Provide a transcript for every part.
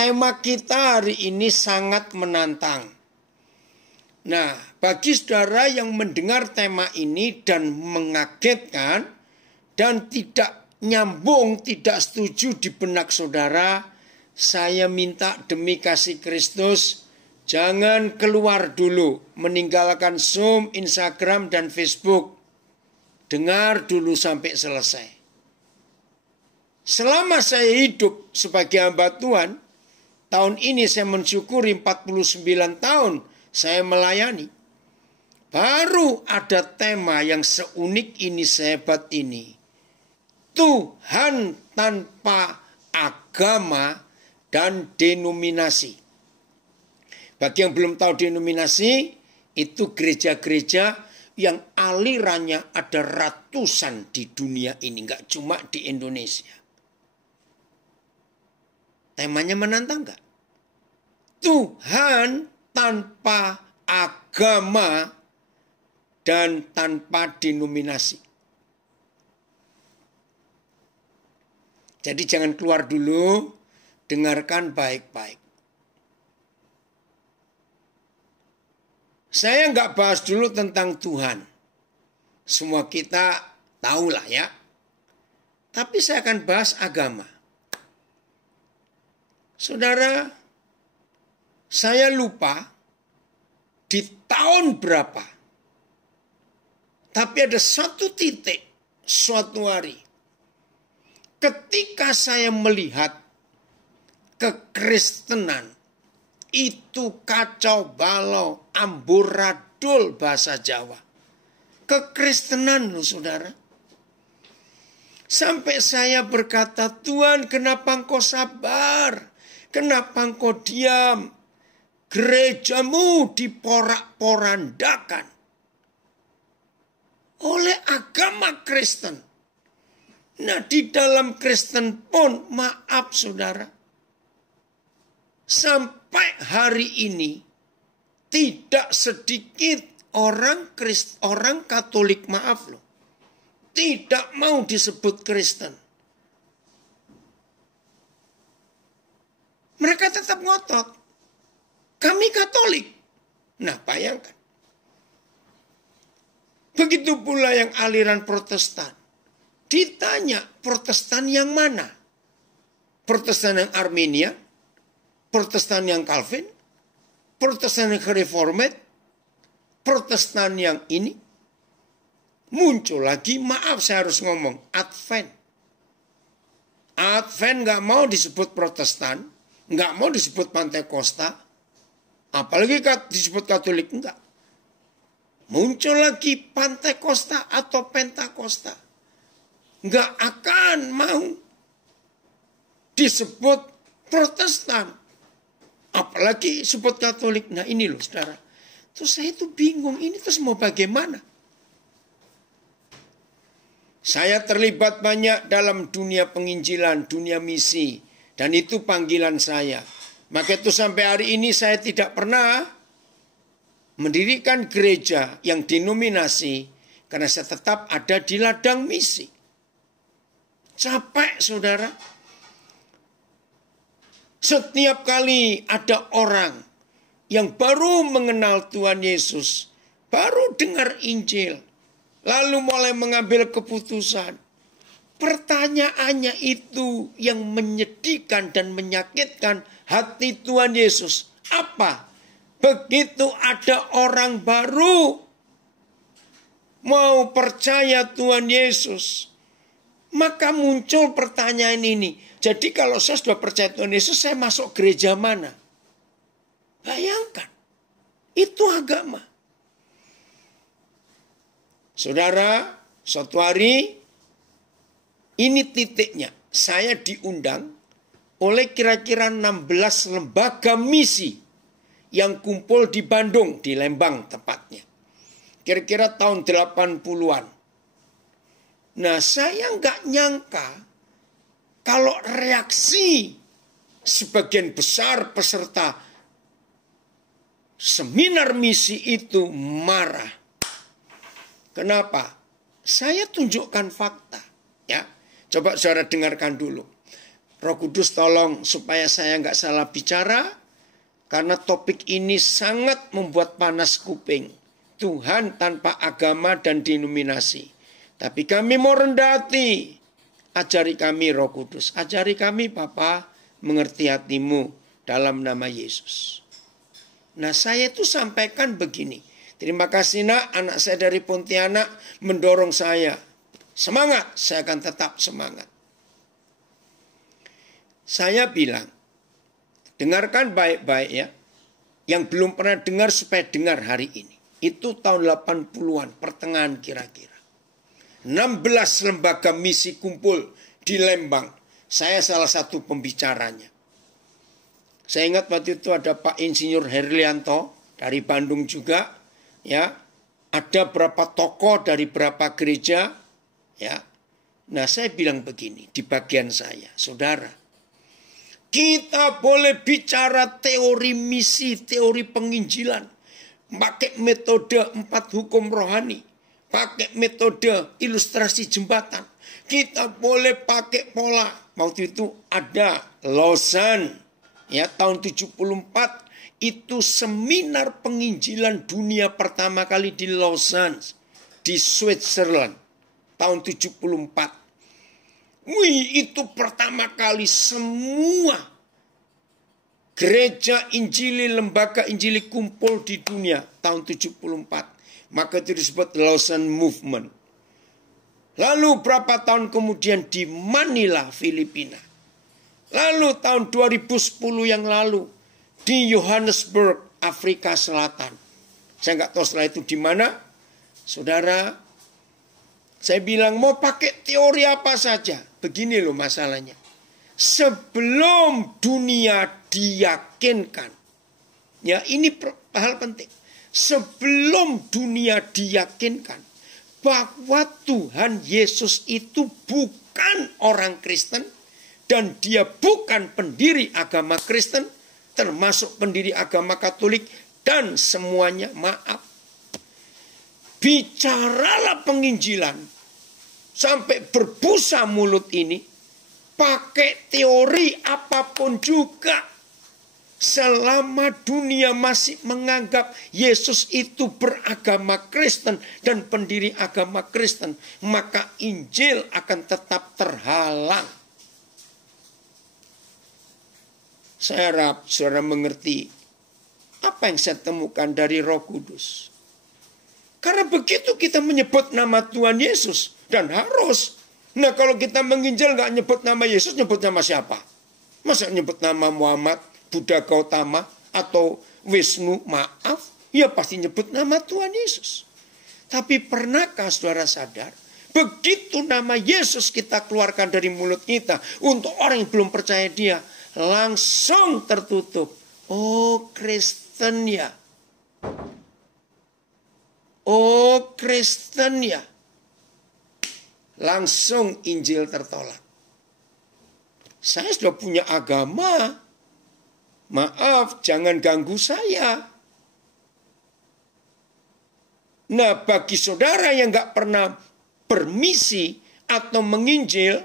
tema kita hari ini sangat menantang. Nah, bagi saudara yang mendengar tema ini dan mengagetkan dan tidak nyambung, tidak setuju di benak saudara, saya minta demi kasih Kristus, jangan keluar dulu, meninggalkan Zoom, Instagram, dan Facebook. Dengar dulu sampai selesai. Selama saya hidup sebagai hamba Tuhan, tahun ini saya mensyukuri 49 tahun saya melayani. Baru ada tema yang seunik ini, sehebat ini. Tuhan tanpa agama dan denominasi. Bagi yang belum tahu denominasi, itu gereja-gereja yang alirannya ada ratusan di dunia ini. Enggak cuma di Indonesia. Temanya menantang enggak? Tuhan tanpa agama dan tanpa denominasi. Jadi jangan keluar dulu, dengarkan baik-baik. Saya nggak bahas dulu tentang Tuhan. Semua kita tahulah ya. Tapi saya akan bahas agama. Saudara, saya lupa di tahun berapa. Tapi ada satu titik suatu hari. Ketika saya melihat kekristenan itu kacau balau, amburadul bahasa Jawa. Kekristenan loh saudara. Sampai saya berkata, Tuhan kenapa engkau sabar? Kenapa engkau diam? Gerejamu diporak-porandakan oleh agama Kristen. Nah di dalam Kristen pun maaf saudara. Sampai hari ini tidak sedikit orang Katolik maaf loh. Tidak mau disebut Kristen. Mereka tetap ngotot. Kami Katolik. Nah bayangkan. Begitu pula yang aliran Protestan. Ditanya Protestan yang mana? Protestan yang Armenia? Protestan yang Calvin? Protestan yang Reformed? Protestan yang ini? Muncul lagi, maaf saya harus ngomong, Advent. Advent gak mau disebut Protestan, gak mau disebut Pantekosta, apalagi disebut Katolik, enggak. Muncul lagi Pantekosta atau Pentakosta. Enggak akan mau disebut Protestan. Apalagi disebut Katolik. Nah ini loh saudara. Terus saya itu bingung. Ini terus mau bagaimana? Saya terlibat banyak dalam dunia penginjilan, dunia misi. Dan itu panggilan saya. Maka itu sampai hari ini saya tidak pernah mendirikan gereja yang denominasi. Karena saya tetap ada di ladang misi. Capek saudara. Setiap kali ada orang yang baru mengenal Tuhan Yesus. Baru dengar Injil. Lalu mulai mengambil keputusan. Pertanyaannya itu yang menyedihkan dan menyakitkan hati Tuhan Yesus. Apa? Begitu ada orang baru mau percaya Tuhan Yesus, maka muncul pertanyaan ini. Jadi kalau saya sudah percaya Tuhan Yesus, saya masuk gereja mana? Bayangkan. Itu agama. Saudara, suatu hari ini titiknya. Saya diundang oleh kira-kira 16 lembaga misi yang kumpul di Bandung, di Lembang tepatnya. Kira-kira tahun 80-an. Nah, saya nggak nyangka kalau reaksi sebagian besar peserta seminar misi itu marah. Kenapa? Saya tunjukkan fakta. Ya, coba saudara dengarkan dulu. Roh Kudus tolong supaya saya nggak salah bicara, karena topik ini sangat membuat panas kuping. Tuhan tanpa agama dan denominasi. Tapi kami mau rendah hati. Ajari kami Roh Kudus. Ajari kami Bapa mengerti hatimu dalam nama Yesus. Nah saya itu sampaikan begini. Terima kasih nak, anak saya dari Pontianak mendorong saya. Semangat, saya akan tetap semangat. Saya bilang, dengarkan baik-baik ya. Yang belum pernah dengar supaya dengar hari ini. Itu tahun 80-an, pertengahan kira-kira. 16 lembaga misi kumpul di Lembang. Saya salah satu pembicaranya. Saya ingat waktu itu ada Pak Insinyur Herlianto dari Bandung juga. Ya, ada berapa tokoh dari berapa gereja. Ya, nah saya bilang begini di bagian saya. Saudara, kita boleh bicara teori misi, teori penginjilan. Pakai metode 4 hukum rohani. Pakai metode ilustrasi jembatan. Kita boleh pakai pola. Waktu itu ada Lausanne. Ya, tahun 74. Itu seminar penginjilan dunia pertama kali di Lausanne. Di Switzerland. Tahun 74. Wih, itu pertama kali semua gereja Injili, lembaga Injili kumpul di dunia tahun 74. Maka itu disebut Lausanne Movement. Lalu berapa tahun kemudian di Manila, Filipina. Lalu tahun 2010 yang lalu di Johannesburg, Afrika Selatan. Saya nggak tahu setelah itu di mana. Saudara, saya bilang mau pakai teori apa saja. Begini loh masalahnya. Sebelum dunia diyakinkan. Ya, ini hal penting. Sebelum dunia diyakinkan bahwa Tuhan Yesus itu bukan orang Kristen dan dia bukan pendiri agama Kristen, termasuk pendiri agama Katolik dan semuanya, maaf. Bicaralah penginjilan sampai berbusa mulut ini. Pakai teori apapun juga. Selama dunia masih menganggap Yesus itu beragama Kristen dan pendiri agama Kristen, maka Injil akan tetap terhalang. Saya harap saudara mengerti apa yang saya temukan dari Roh Kudus. Karena begitu kita menyebut nama Tuhan Yesus, dan harus. Nah kalau kita menginjil gak nyebut nama Yesus, nyebut nama siapa? Masa nyebut nama Muhammad, Buddha Gautama, atau Wisnu, maaf. Ya pasti nyebut nama Tuhan Yesus. Tapi pernahkah saudara sadar, begitu nama Yesus kita keluarkan dari mulut kita, untuk orang yang belum percaya dia, langsung tertutup. Oh Kristen ya. Oh Kristen ya. Langsung Injil tertolak. Saya sudah punya agama. Maaf, jangan ganggu saya. Nah, bagi saudara yang gak pernah bermisi atau menginjil,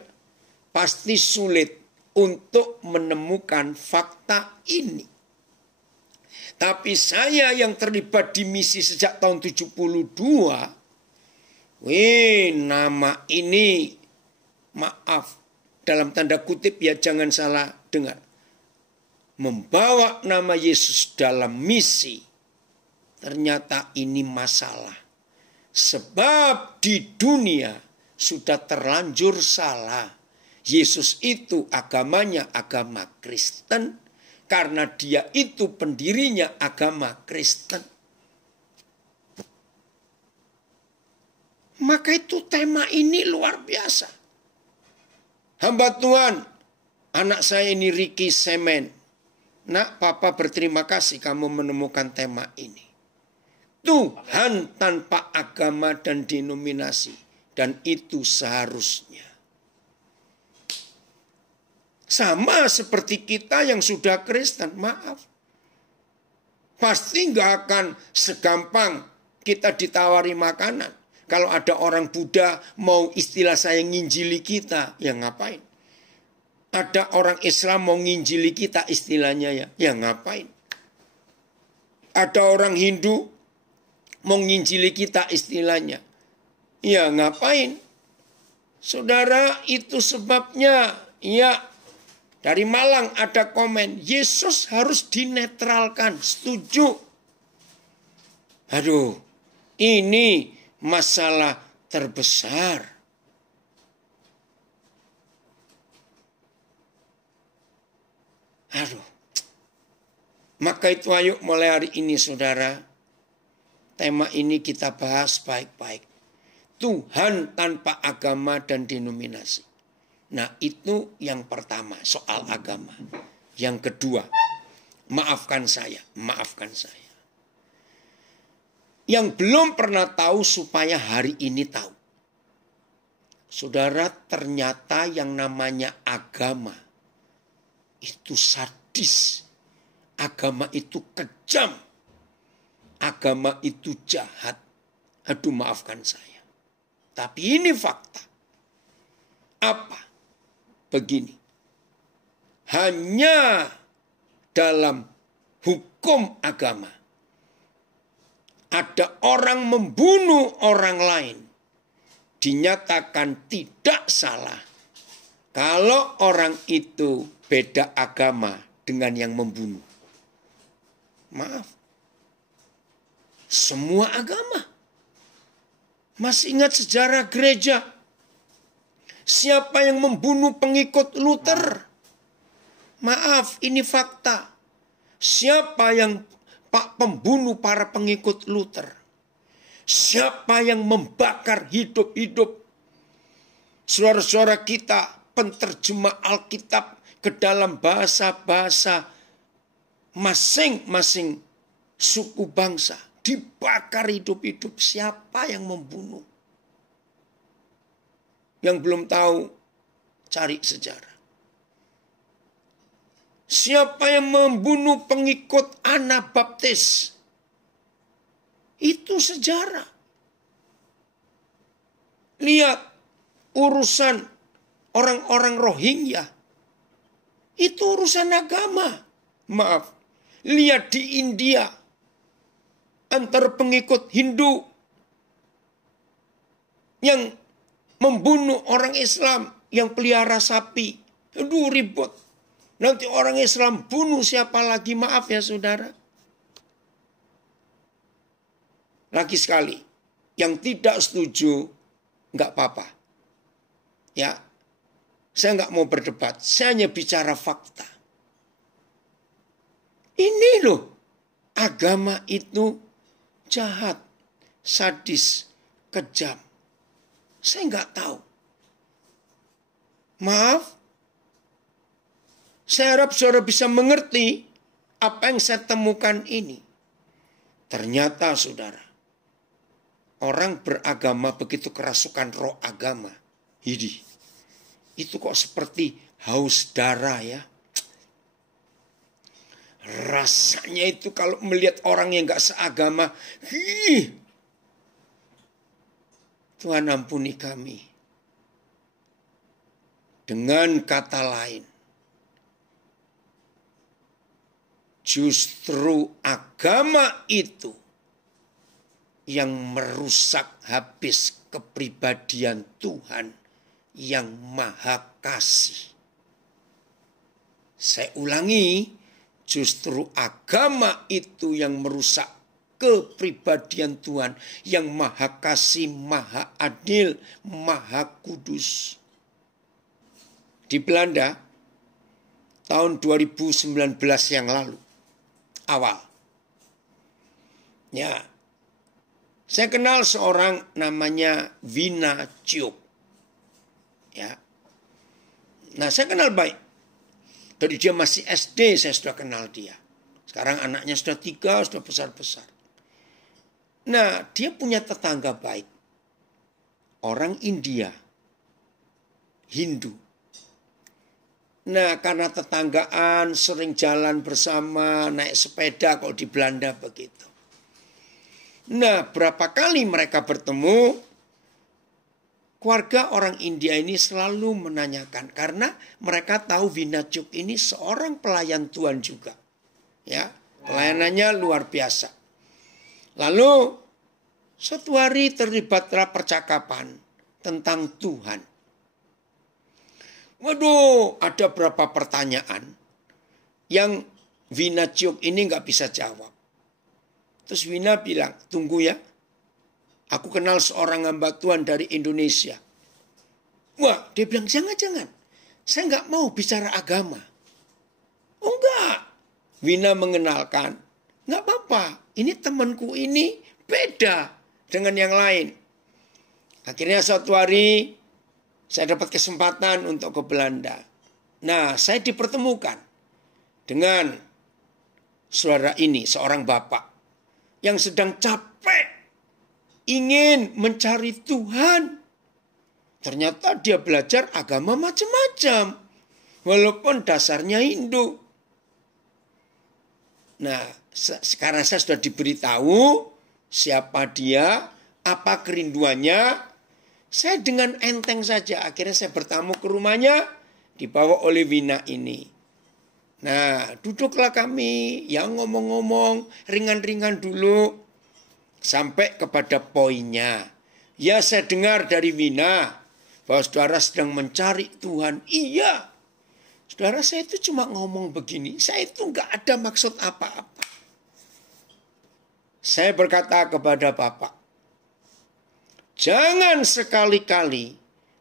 pasti sulit untuk menemukan fakta ini. Tapi saya yang terlibat di misi sejak tahun 72, nama ini, maaf, dalam tanda kutip ya jangan salah dengar. Membawa nama Yesus dalam misi, ternyata ini masalah. Sebab di dunia sudah terlanjur salah. Yesus itu agamanya agama Kristen, karena dia itu pendirinya agama Kristen. Maka itu tema ini luar biasa. Hamba Tuhan, anak saya ini Ricky Semen. Nak, Papa berterima kasih kamu menemukan tema ini. Tuhan tanpa agama dan denominasi. Dan itu seharusnya. Sama seperti kita yang sudah Kristen, maaf. Pasti gak akan segampang kita ditawari makanan. Kalau ada orang Buddha mau istilah saya nginjili kita, ya ngapain? Ada orang Islam mau nginjili kita istilahnya ya. Ya ngapain? Ada orang Hindu mau nginjili kita istilahnya. Ya ngapain? Saudara, itu sebabnya. Ya, dari Malang ada komen. Yesus harus dinetralkan. Setuju. Aduh, ini masalah terbesar. Aduh. Maka itu ayo mulai hari ini saudara. Tema ini kita bahas baik-baik. Tuhan tanpa agama dan denominasi. Nah itu yang pertama soal agama. Yang kedua, maafkan saya. Yang belum pernah tahu supaya hari ini tahu. Saudara, ternyata yang namanya agama itu sadis. Agama itu kejam. Agama itu jahat. Aduh, maafkan saya. Tapi ini fakta. Apa? Begini. Hanya dalam hukum agama ada orang membunuh orang lain dinyatakan tidak salah kalau orang itu beda agama dengan yang membunuh. Maaf. Semua agama. Masih ingat sejarah gereja? Siapa yang membunuh pengikut Luther? Maaf, ini fakta. Siapa yang pembunuh para pengikut Luther? Siapa yang membakar hidup-hidup saudara-saudara kita, penterjemah Alkitab ke dalam bahasa-bahasa masing-masing suku bangsa, dibakar hidup-hidup. Siapa yang membunuh? Yang belum tahu, cari sejarah. Siapa yang membunuh pengikut Anabaptis? Itu sejarah. Lihat urusan orang-orang Rohingya. Itu urusan agama. Maaf. Lihat di India. Antara pengikut Hindu yang membunuh orang Islam yang pelihara sapi. Aduh, ribut. Nanti orang Islam bunuh siapa lagi? Maaf ya saudara. Lagi sekali. Yang tidak setuju nggak apa-apa. Ya. Saya nggak mau berdebat. Saya hanya bicara fakta. Ini loh. Agama itu jahat, sadis, kejam. Saya nggak tahu. Maaf. Saya harap saudara bisa mengerti apa yang saya temukan ini. Ternyata saudara, orang beragama begitu kerasukan roh agama. Itu kok seperti haus darah ya. Rasanya itu kalau melihat orang yang gak seagama. Tuhan ampuni kami. Dengan kata lain. Justru agama itu yang merusak habis kepribadian Tuhan yang Maha Kasih. Saya ulangi, justru agama itu yang merusak kepribadian Tuhan yang Maha Kasih, Maha Adil, Maha Kudus. Di Belanda tahun 2019 yang lalu, awal. Ya. Saya kenal seorang namanya Wina Ciuk. Ya. Nah, saya kenal baik. Dari dia masih SD saya sudah kenal dia. Sekarang anaknya sudah 3, sudah besar-besar. Nah, dia punya tetangga baik. Orang India. Hindu. Nah, karena tetanggaan sering jalan bersama, naik sepeda kalau di Belanda begitu. Nah, berapa kali mereka bertemu, keluarga orang India ini selalu menanyakan. Karena mereka tahu Winachuk ini seorang pelayan Tuhan juga. Ya, pelayanannya luar biasa. Lalu suatu hari terlibatlah percakapan tentang Tuhan. Waduh, ada berapa pertanyaan yang Winachuk ini nggak bisa jawab. Terus Wina bilang, tunggu ya. Aku kenal seorang hamba Tuhan dari Indonesia. Wah, dia bilang, jangan. Saya nggak mau bicara agama. Oh enggak. Wina mengenalkan. Nggak apa-apa. Ini temanku ini beda dengan yang lain. Akhirnya suatu hari saya dapat kesempatan untuk ke Belanda. Nah, saya dipertemukan dengan saudara ini, seorang bapak yang sedang capek, ingin mencari Tuhan. Ternyata dia belajar agama macam-macam, walaupun dasarnya Hindu. Nah, sekarang saya sudah diberitahu siapa dia, apa kerinduannya. Saya dengan enteng saja, akhirnya saya bertamu ke rumahnya, dibawa oleh Wina ini. Nah, duduklah kami, yang ngomong-ngomong ringan-ringan dulu, sampai kepada poinnya. Ya, saya dengar dari Wina bahwa saudara sedang mencari Tuhan. Iya, saudara, saya itu cuma ngomong begini, saya itu nggak ada maksud apa-apa. Saya berkata kepada Bapak, jangan sekali-kali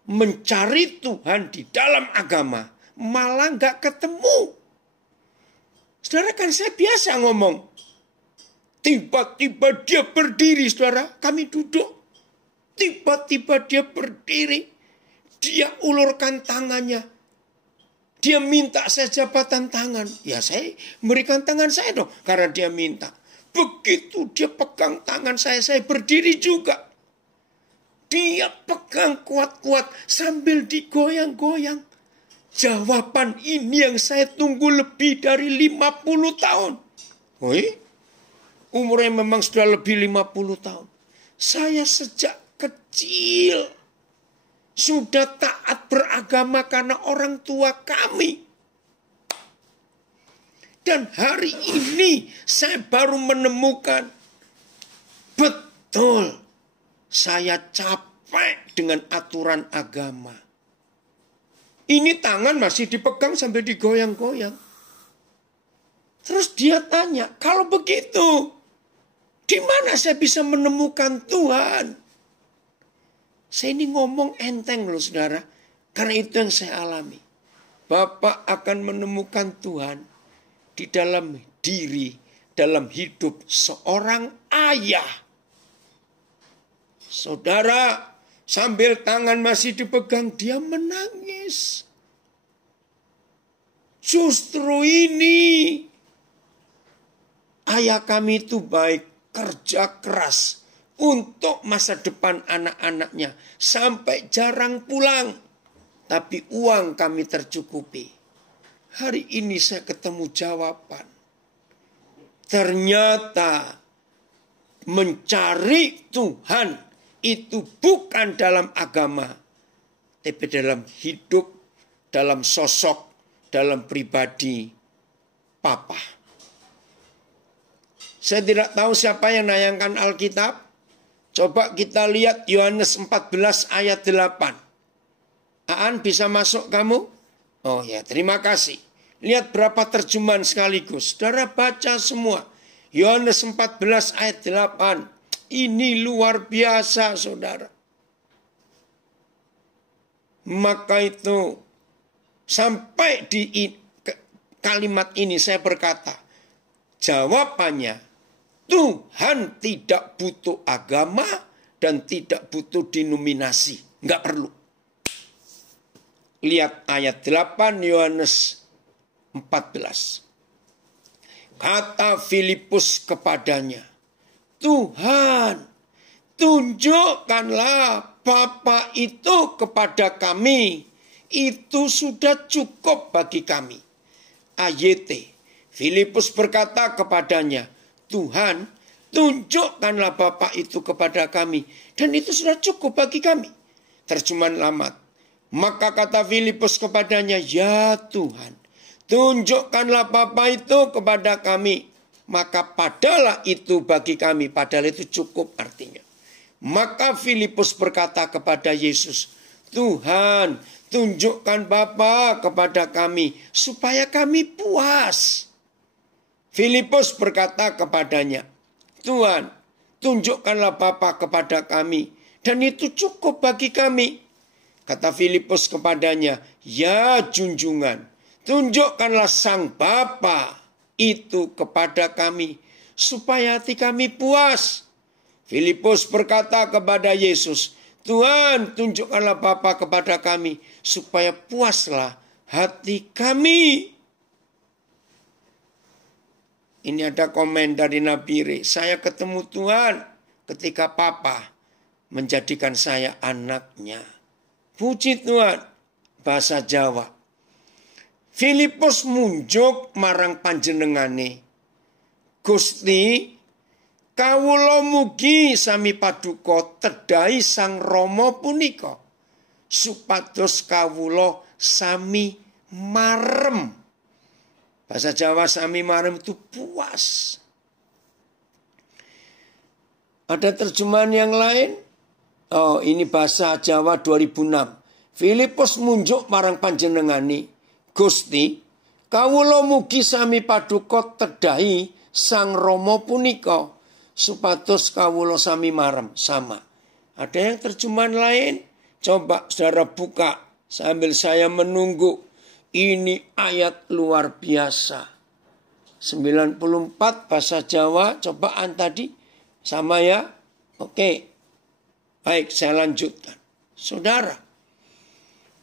mencari Tuhan di dalam agama, malah nggak ketemu. Saudara, kan saya biasa ngomong. Tiba-tiba dia berdiri, saudara. Kami duduk. Tiba-tiba dia berdiri. Dia ulurkan tangannya. Dia minta saya jabatan tangan. Ya, saya berikan tangan saya dong. Karena dia minta. Begitu dia pegang tangan saya berdiri juga. Dia pegang kuat-kuat sambil digoyang-goyang. Jawaban ini yang saya tunggu lebih dari 50 tahun. Woi, umurnya memang sudah lebih 50 tahun. Saya sejak kecil sudah taat beragama karena orang tua kami. Dan hari ini saya baru menemukan betul saya capek dengan aturan agama. Ini tangan masih dipegang sampai digoyang-goyang. Terus dia tanya, kalau begitu, di mana saya bisa menemukan Tuhan? Saya ini ngomong enteng loh saudara, karena itu yang saya alami. Bapak akan menemukan Tuhan di dalam diri, dalam hidup seorang ayah. Saudara, sambil tangan masih dipegang, dia menangis. Justru ini, ayah kami itu baik, kerja keras untuk masa depan anak-anaknya. Sampai jarang pulang, tapi uang kami tercukupi. Hari ini saya ketemu jawaban. Ternyata mencari Tuhan itu bukan dalam agama, tapi dalam hidup, dalam sosok, dalam pribadi Papa. Saya tidak tahu siapa yang nayangkan Alkitab. Coba kita lihat Yohanes 14 ayat 8. Aan bisa masuk kamu? Oh ya, terima kasih. Lihat berapa terjemahan sekaligus. Saudara baca semua. Yohanes 14 ayat 8. Ini luar biasa, saudara. Maka itu sampai di kalimat ini saya berkata, jawabannya Tuhan tidak butuh agama dan tidak butuh denominasi. Enggak perlu. Lihat ayat 8 Yohanes 14. Kata Filipus kepadanya, Tuhan, tunjukkanlah Bapa itu kepada kami. Itu sudah cukup bagi kami. AYT. Filipus berkata kepadanya, Tuhan, tunjukkanlah Bapa itu kepada kami. Dan itu sudah cukup bagi kami. terjemahan Lama. Maka kata Filipus kepadanya, ya Tuhan, tunjukkanlah Bapa itu kepada kami. Maka padalah itu bagi kami. Padahal itu cukup artinya. Maka Filipus berkata kepada Yesus, Tuhan, tunjukkan Bapa kepada kami supaya kami puas. Filipus berkata kepadanya, Tuhan, tunjukkanlah Bapa kepada kami dan itu cukup bagi kami. Kata Filipus kepadanya, ya junjungan, tunjukkanlah Sang Bapa itu kepada kami supaya hati kami puas. Filipus berkata kepada Yesus, Tuhan, tunjukkanlah Bapa kepada kami supaya puaslah hati kami. Ini ada komen dari Nabi Re. Saya ketemu Tuhan ketika Papa menjadikan saya anaknya. Puji Tuhan, bahasa Jawa. Filipus munjuk marang panjenengane. Gusti, kawula mugi sami paduka tedhai Sang Rama punika, supados kawula sami marem. Bahasa Jawa sami marem itu puas. Ada terjemahan yang lain? Oh, ini bahasa Jawa 2006. Filipus munjuk marang panjenengani, Gusti, kawula mugi sami paduka tedhai Sang Rama punika, supados kawula sami marem. Sama. Ada yang terjemahan lain? Coba saudara buka sambil saya menunggu. Ini ayat luar biasa. 94 bahasa Jawa, cobaan tadi. Sama ya? Oke. Baik, saya lanjutkan. Saudara,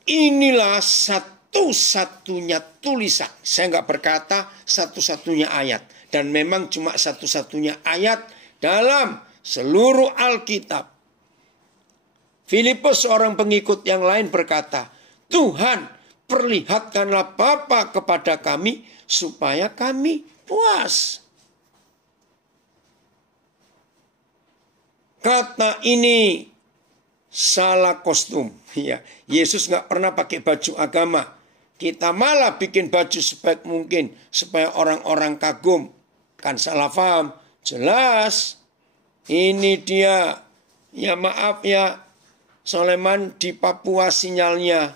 inilah satu-satunya tulisan. Saya nggak berkata satu-satunya ayat. Dan memang cuma satu-satunya ayat dalam seluruh Alkitab. Filipus, seorang pengikut yang lain berkata, Tuhan, perlihatkanlah Bapa kepada kami supaya kami puas. Kata ini salah kostum. Ya, Yesus nggak pernah pakai baju agama. Kita malah bikin baju sebaik mungkin supaya orang-orang kagum. Kan salah paham. Jelas. Ini dia. Ya maaf ya. Soleman di Papua sinyalnya.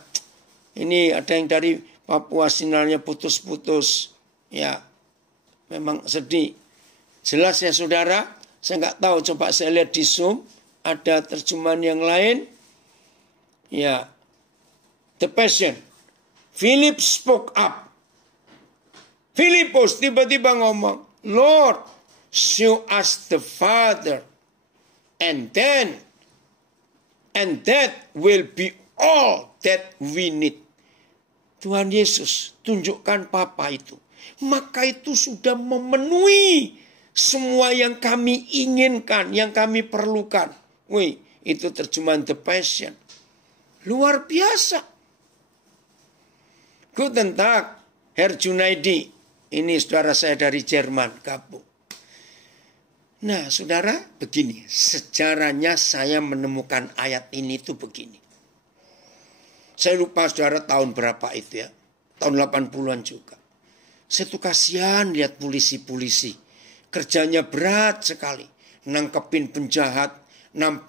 Ini ada yang dari Papua sinyalnya putus-putus. Ya. Memang sedih. Jelas ya saudara. Saya nggak tahu, coba saya lihat di Zoom. Ada terjemahan yang lain. Ya. The Passion. Philip spoke up. Filipus tiba-tiba ngomong, Lord, show us the Father. And that will be all that we need. Tuhan Yesus, tunjukkan Bapa itu. Maka itu sudah memenuhi semua yang kami inginkan, yang kami perlukan. Wih, itu terjemahan The Passion. Luar biasa. Guten Tag, Herr Junaidi. Ini saudara saya dari Jerman, gabung. Nah, saudara, begini. Sejarahnya saya menemukan ayat ini tuh begini. Saya lupa saudara tahun berapa itu ya. Tahun 80-an juga. Saya tuh kasihan lihat polisi-polisi. Kerjanya berat sekali. Nangkepin penjahat,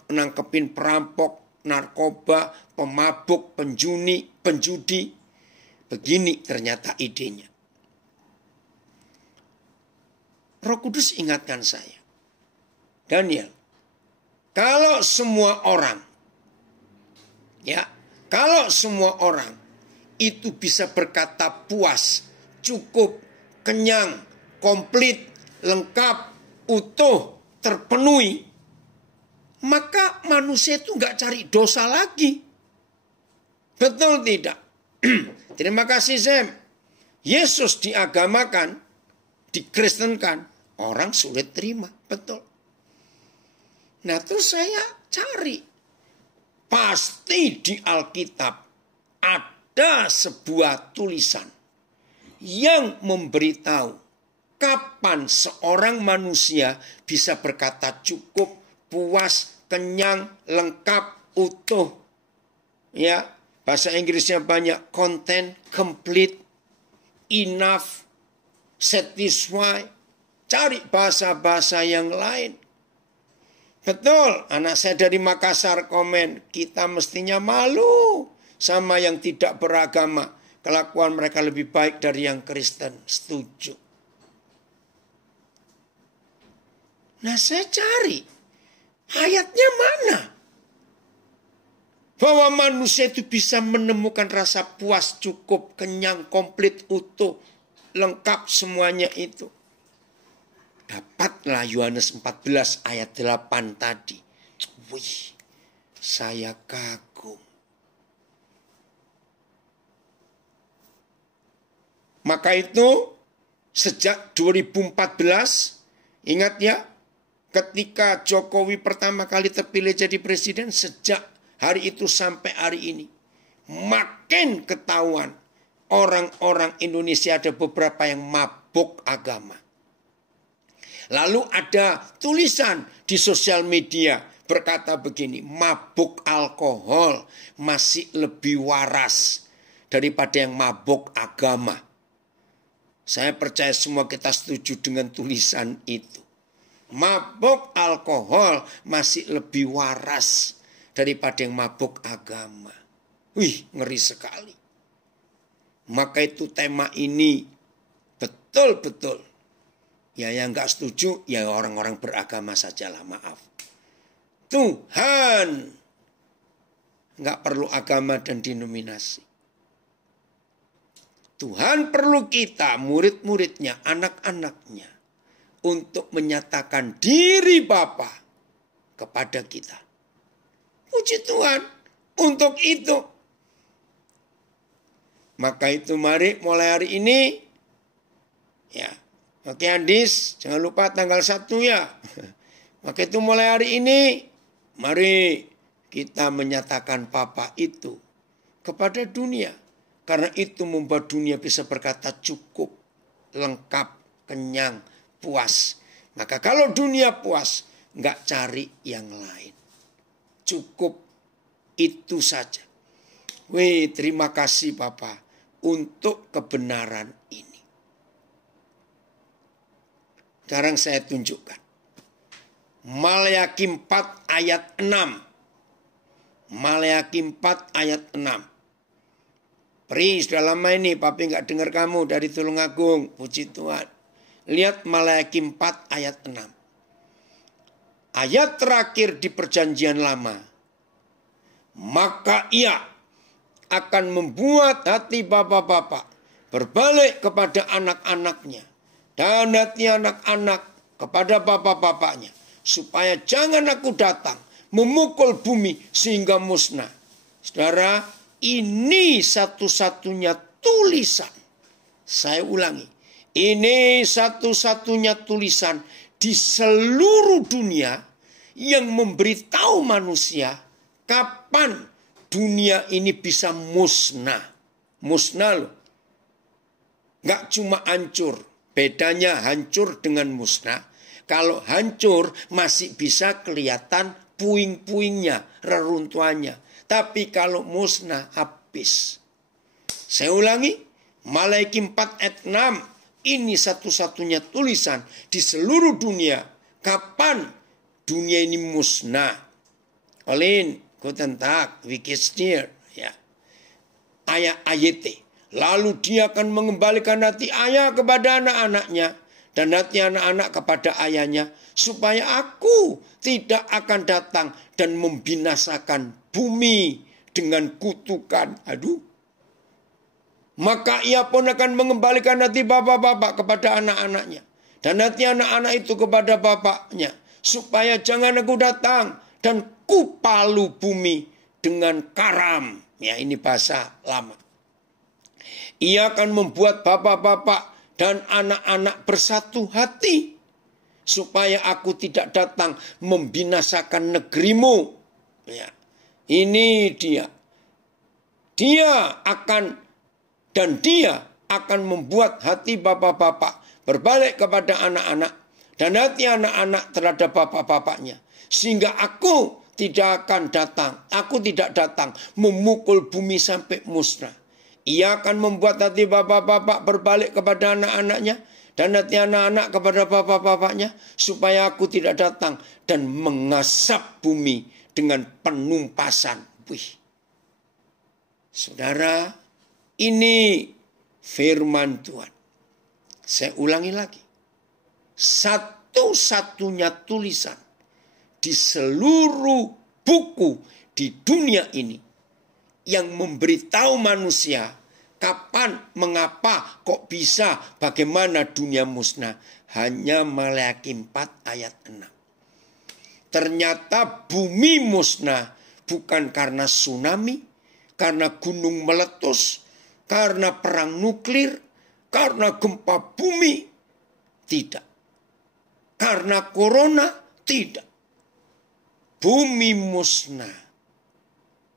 nangkepin perampok, narkoba, pemabuk, penjudi. Begini ternyata idenya. Roh Kudus ingatkan saya. Daniel, kalau semua orang itu bisa berkata puas, cukup, kenyang, komplit, lengkap, utuh, terpenuhi, maka manusia itu nggak cari dosa lagi. Betul tidak? Terima kasih Sam. Yesus diagamakan, dikristenkan, orang sulit terima. Betul. Nah terus saya cari. Pasti di Alkitab ada sebuah tulisan yang memberitahu kapan seorang manusia bisa berkata cukup, puas, kenyang, lengkap, utuh. Ya, bahasa Inggrisnya banyak. Content, complete, enough, satisfy. Cari bahasa-bahasa yang lain. Betul, anak saya dari Makassar komen, kita mestinya malu sama yang tidak beragama. Kelakuan mereka lebih baik dari yang Kristen. Setuju. Nah, saya cari ayatnya mana? Bahwa manusia itu bisa menemukan rasa puas, cukup, kenyang, komplit, utuh, lengkap semuanya itu. Dapatlah Yohanes 14 ayat 8 tadi. Wih, saya kagum. Maka itu sejak 2014, ingat ya, ketika Jokowi pertama kali terpilih jadi presiden, sejak hari itu sampai hari ini, makin ketahuan orang-orang Indonesia ada beberapa yang mabuk agama. Lalu ada tulisan di sosial media berkata begini, mabuk alkohol masih lebih waras daripada yang mabuk agama. Saya percaya semua kita setuju dengan tulisan itu. Mabuk alkohol masih lebih waras daripada yang mabuk agama. Wih, ngeri sekali. Maka itu tema ini betul-betul. Ya yang gak setuju, ya orang-orang beragama sajalah, maaf. Tuhan gak perlu agama dan denominasi. Tuhan perlu kita, murid-muridnya, anak-anaknya, untuk menyatakan diri Bapa kepada kita. Puji Tuhan untuk itu. Maka itu mari mulai hari ini, ya, oke Andis, jangan lupa tanggal 1 ya. Maka itu mulai hari ini, mari kita menyatakan Bapa itu kepada dunia. Karena itu membuat dunia bisa berkata cukup, lengkap, kenyang, puas. Maka kalau dunia puas, nggak cari yang lain. Cukup itu saja. Wih, terima kasih Bapak untuk kebenaran ini. Sekarang saya tunjukkan. Maleakhi 4 ayat 6. Maleakhi 4 ayat 6. Pri, sudah lama ini Papi nggak dengar kamu dari Tulungagung. Puji Tuhan. Lihat Maleakhi 4 ayat 6. Ayat terakhir di perjanjian lama. Maka ia akan membuat hati bapak-bapak berbalik kepada anak-anaknya. Dan hati anak-anak kepada bapak-bapaknya. Supaya jangan aku datang memukul bumi sehingga musnah. Saudara, ini satu-satunya tulisan. Saya ulangi. Ini satu-satunya tulisan di seluruh dunia yang memberitahu manusia kapan dunia ini bisa musnah. Musnah loh. Nggak cuma hancur. Bedanya hancur dengan musnah. Kalau hancur masih bisa kelihatan puing-puingnya, reruntuhannya. Tapi kalau musnah habis. Saya ulangi. Maleakhi 4 ayat 6. Ini satu-satunya tulisan di seluruh dunia. Kapan dunia ini musnah. Olin, guten Tag, Wikistir. Ya. Ayat. Lalu dia akan mengembalikan hati ayah kepada anak-anaknya. Dan hati anak-anak kepada ayahnya. Supaya aku tidak akan datang dan membinasakan bumi dengan kutukan. Aduh. Maka ia pun akan mengembalikan hati bapak-bapak kepada anak-anaknya. Dan hati anak-anak itu kepada bapaknya. Supaya jangan aku datang dan kupalu bumi dengan karam. Ya, ini bahasa lama. Ia akan membuat bapak-bapak dan anak-anak bersatu hati. Supaya aku tidak datang membinasakan negerimu. Ya. Ini dia. Dia akan membuat hati bapak-bapak berbalik kepada anak-anak. Dan hati anak-anak terhadap bapak-bapaknya. Sehingga aku tidak akan datang. Aku tidak datang memukul bumi sampai musnah. Ia akan membuat hati bapak-bapak berbalik kepada anak-anaknya. Dan hati anak-anak kepada bapak-bapaknya. Supaya aku tidak datang dan mengasap bumi dengan penumpasan. Wih. Saudara, ini firman Tuhan. Saya ulangi lagi. Satu-satunya tulisan di seluruh buku di dunia ini yang memberitahu manusia kapan, mengapa, kok bisa, bagaimana dunia musnah. Hanya Maleakhi 4 ayat 6. Ternyata bumi musnah bukan karena tsunami, karena gunung meletus, karena perang nuklir, karena gempa bumi. Tidak. Karena corona, tidak. Bumi musnah.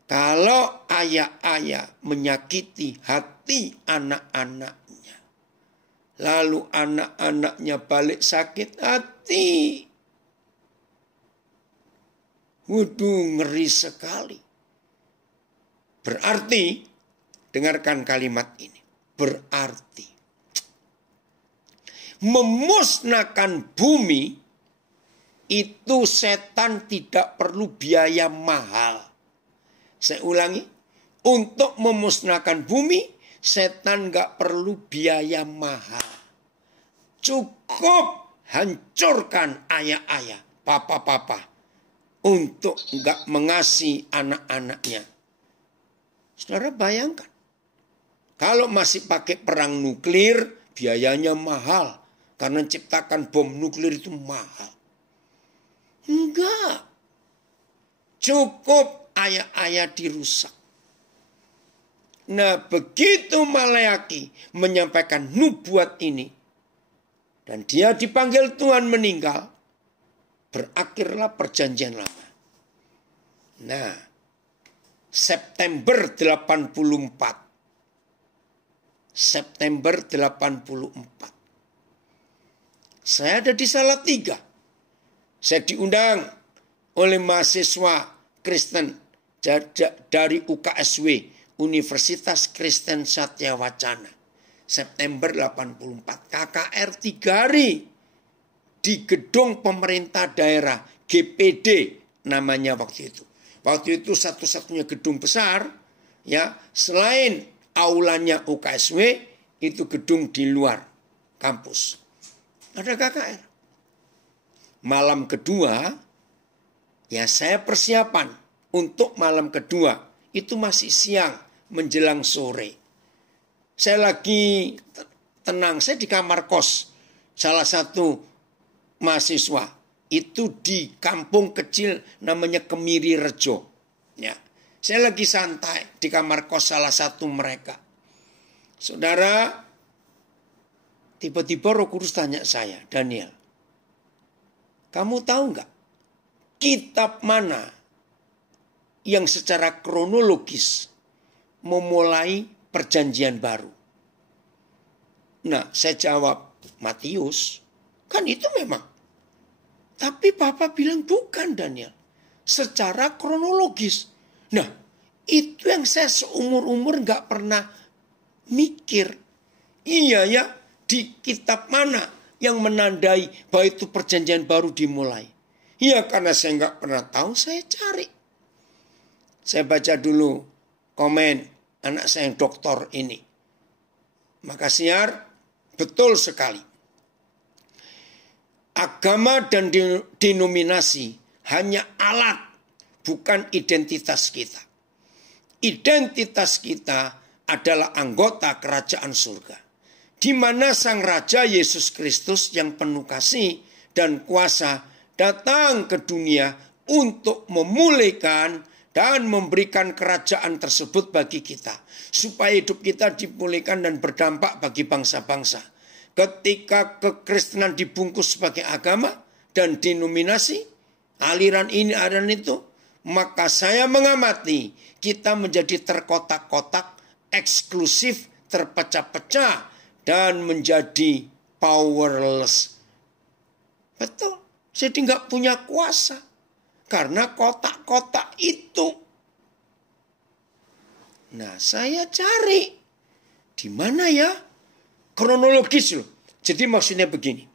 Kalau ayah-ayah menyakiti hati anak-anaknya, lalu anak-anaknya balik sakit hati. Waduh, ngeri sekali. Berarti, dengarkan kalimat ini. Berarti, memusnahkan bumi, itu setan tidak perlu biaya mahal. Saya ulangi, untuk memusnahkan bumi, setan gak perlu biaya mahal. Cukup hancurkan ayah-ayah, papa-papa, untuk gak mengasihi anak-anaknya. Saudara bayangkan, kalau masih pakai perang nuklir, biayanya mahal. Karena ciptakan bom nuklir itu mahal. Enggak. Cukup ayah-ayah dirusak. Nah, begitu Maleakhi menyampaikan nubuat ini, dan dia dipanggil Tuhan meninggal, berakhirlah perjanjian lama. Nah, September 84. September 84. Saya ada di Salatiga. Saya diundang oleh mahasiswa Kristen dari UKSW, Universitas Kristen Satya Wacana. September 84. KKR 3 hari di gedung pemerintah daerah, GPD namanya waktu itu. Waktu itu satu-satunya gedung besar, ya, selain aulanya UKSW, itu gedung di luar kampus. Ada KKR. Malam kedua, ya saya persiapan untuk malam kedua. Itu masih siang menjelang sore. Saya lagi tenang, saya di kamar kos salah satu mahasiswa. Itu di kampung kecil namanya Kemiri Rejo. Ya, saya lagi santai di kamar kos salah satu mereka. Saudara, tiba-tiba Roh Kudus tanya saya, Daniel, kamu tahu nggak kitab mana yang secara kronologis memulai perjanjian baru? Nah, saya jawab, Matius. Kan itu memang. Tapi Papa bilang bukan, Daniel. Secara kronologis. Nah, itu yang saya seumur-umur nggak pernah mikir. Iya ya, di kitab mana yang menandai bahwa itu perjanjian baru dimulai? Iya, karena saya nggak pernah tahu, saya cari. Saya baca dulu komen anak saya yang doktor ini. Maka siar, betul sekali. Agama dan denominasi hanya alat, bukan identitas kita. Identitas kita adalah anggota kerajaan surga, di mana Sang Raja Yesus Kristus yang penuh kasih dan kuasa datang ke dunia untuk memulihkan dan memberikan kerajaan tersebut bagi kita, supaya hidup kita dipulihkan dan berdampak bagi bangsa-bangsa. Ketika kekristenan dibungkus sebagai agama dan denominasi, aliran ini, aliran itu, maka saya mengamati kita menjadi terkotak-kotak, eksklusif, terpecah-pecah, dan menjadi powerless. Betul, jadi nggak punya kuasa. karena kotak-kotak itu. Nah, saya cari di mana ya kronologis loh. Jadi maksudnya begini.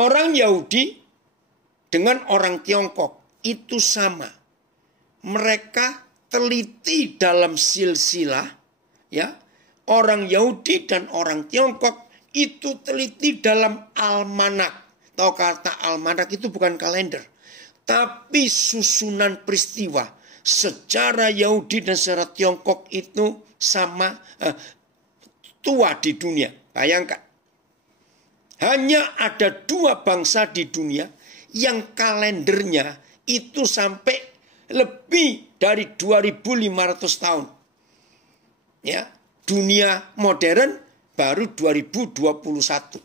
Orang Yahudi dengan orang Tiongkok itu sama. Mereka teliti dalam silsilah, ya. Orang Yahudi dan orang Tiongkok itu teliti dalam almanak. Tahu kata almanak itu bukan kalender, tapi susunan peristiwa. Sejarah Yahudi dan sejarah Tiongkok itu sama tua di dunia. Bayangkan. Hanya ada 2 bangsa di dunia yang kalendernya itu sampai lebih dari 2500 tahun. Ya, dunia modern baru 2021.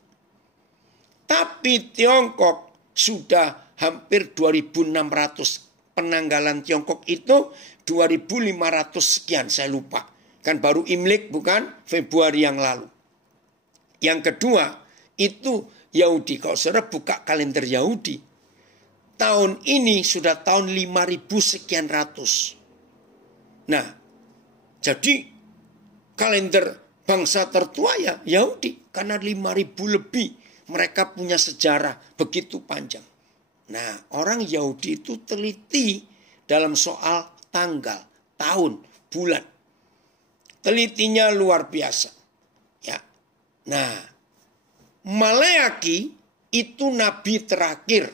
Tapi Tiongkok sudah hampir 2600. Penanggalan Tiongkok itu 2500 sekian, saya lupa. Kan baru Imlek bukan Februari yang lalu. Yang kedua, itu Yahudi. Kalau saudara buka kalender Yahudi, tahun ini sudah tahun 5000 sekian ratus. Nah, jadi kalender bangsa tertua ya Yahudi. Karena 5000 lebih. Mereka punya sejarah begitu panjang. Nah, orang Yahudi itu teliti dalam soal tanggal, tahun, bulan. Telitinya luar biasa. Ya. Nah, Maleaki itu nabi terakhir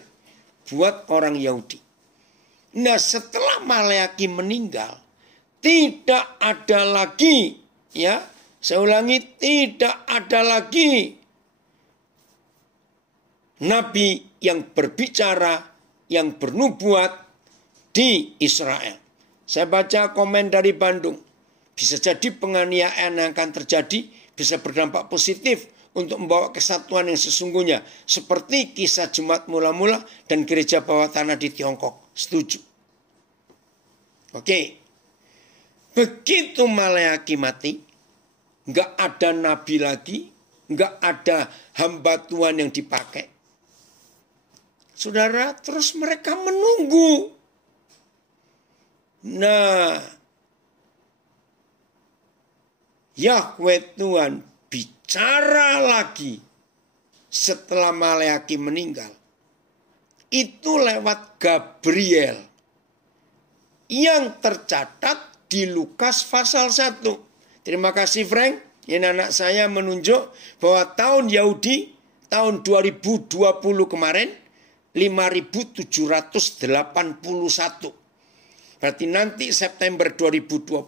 buat orang Yahudi. Nah, setelah Maleaki meninggal, tidak ada lagi, ya, saya ulangi, tidak ada lagi nabi yang berbicara, yang bernubuat di Israel. Saya baca komen dari Bandung. Bisa jadi penganiayaan yang akan terjadi bisa berdampak positif untuk membawa kesatuan yang sesungguhnya. Seperti kisah Jemaat Mula-Mula dan gereja bawah tanah di Tiongkok. Setuju. Oke. Begitu Maleaki mati, nggak ada nabi lagi, nggak ada hamba Tuhan yang dipakai. Saudara, terus mereka menunggu. Nah, Yahweh Tuhan bicara lagi setelah Maleaki meninggal. Itu lewat Gabriel yang tercatat di Lukas pasal 1. Terima kasih Frank. Ini anak saya menunjuk bahwa tahun Yahudi tahun 2020 kemarin 5781. Berarti nanti September 2021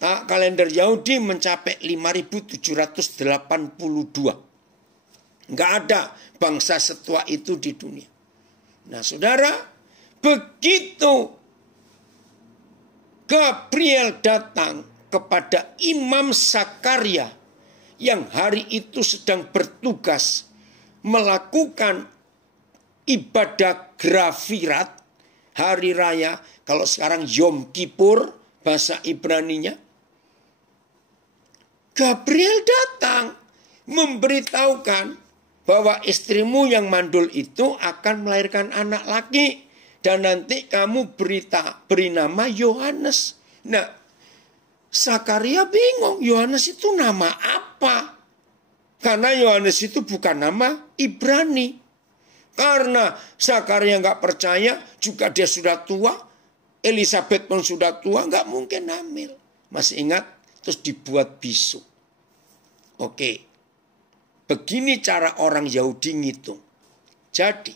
kalender Yahudi mencapai 5782. Enggak ada bangsa setua itu di dunia. Nah, saudara, begitu Gabriel datang kepada Imam Zakaria yang hari itu sedang bertugas melakukan ibadah grafirat hari raya, kalau sekarang Yom Kippur bahasa Ibraninya. Gabriel datang memberitahukan bahwa istrimu yang mandul itu akan melahirkan anak laki dan nanti kamu beri nama Yohanes. Nah, Zakaria bingung, Yohanes itu nama apa? Karena Yohanes itu bukan nama Ibrani. Karena Zakaria nggak percaya, juga dia sudah tua, Elizabeth pun sudah tua, nggak mungkin hamil. Masih ingat? Terus dibuat bisu. Oke, begini cara orang Yahudi ngitung. Jadi,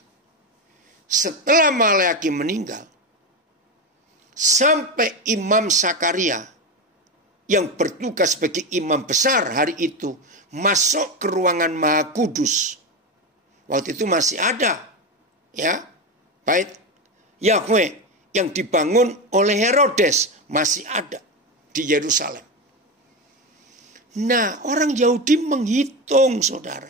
setelah Maleaki meninggal, sampai Imam Zakaria yang bertugas sebagai imam besar hari itu masuk ke ruangan Maha Kudus. Waktu itu masih ada, ya, bait Yahweh yang dibangun oleh Herodes masih ada di Yerusalem. Nah, orang Yahudi menghitung, saudara,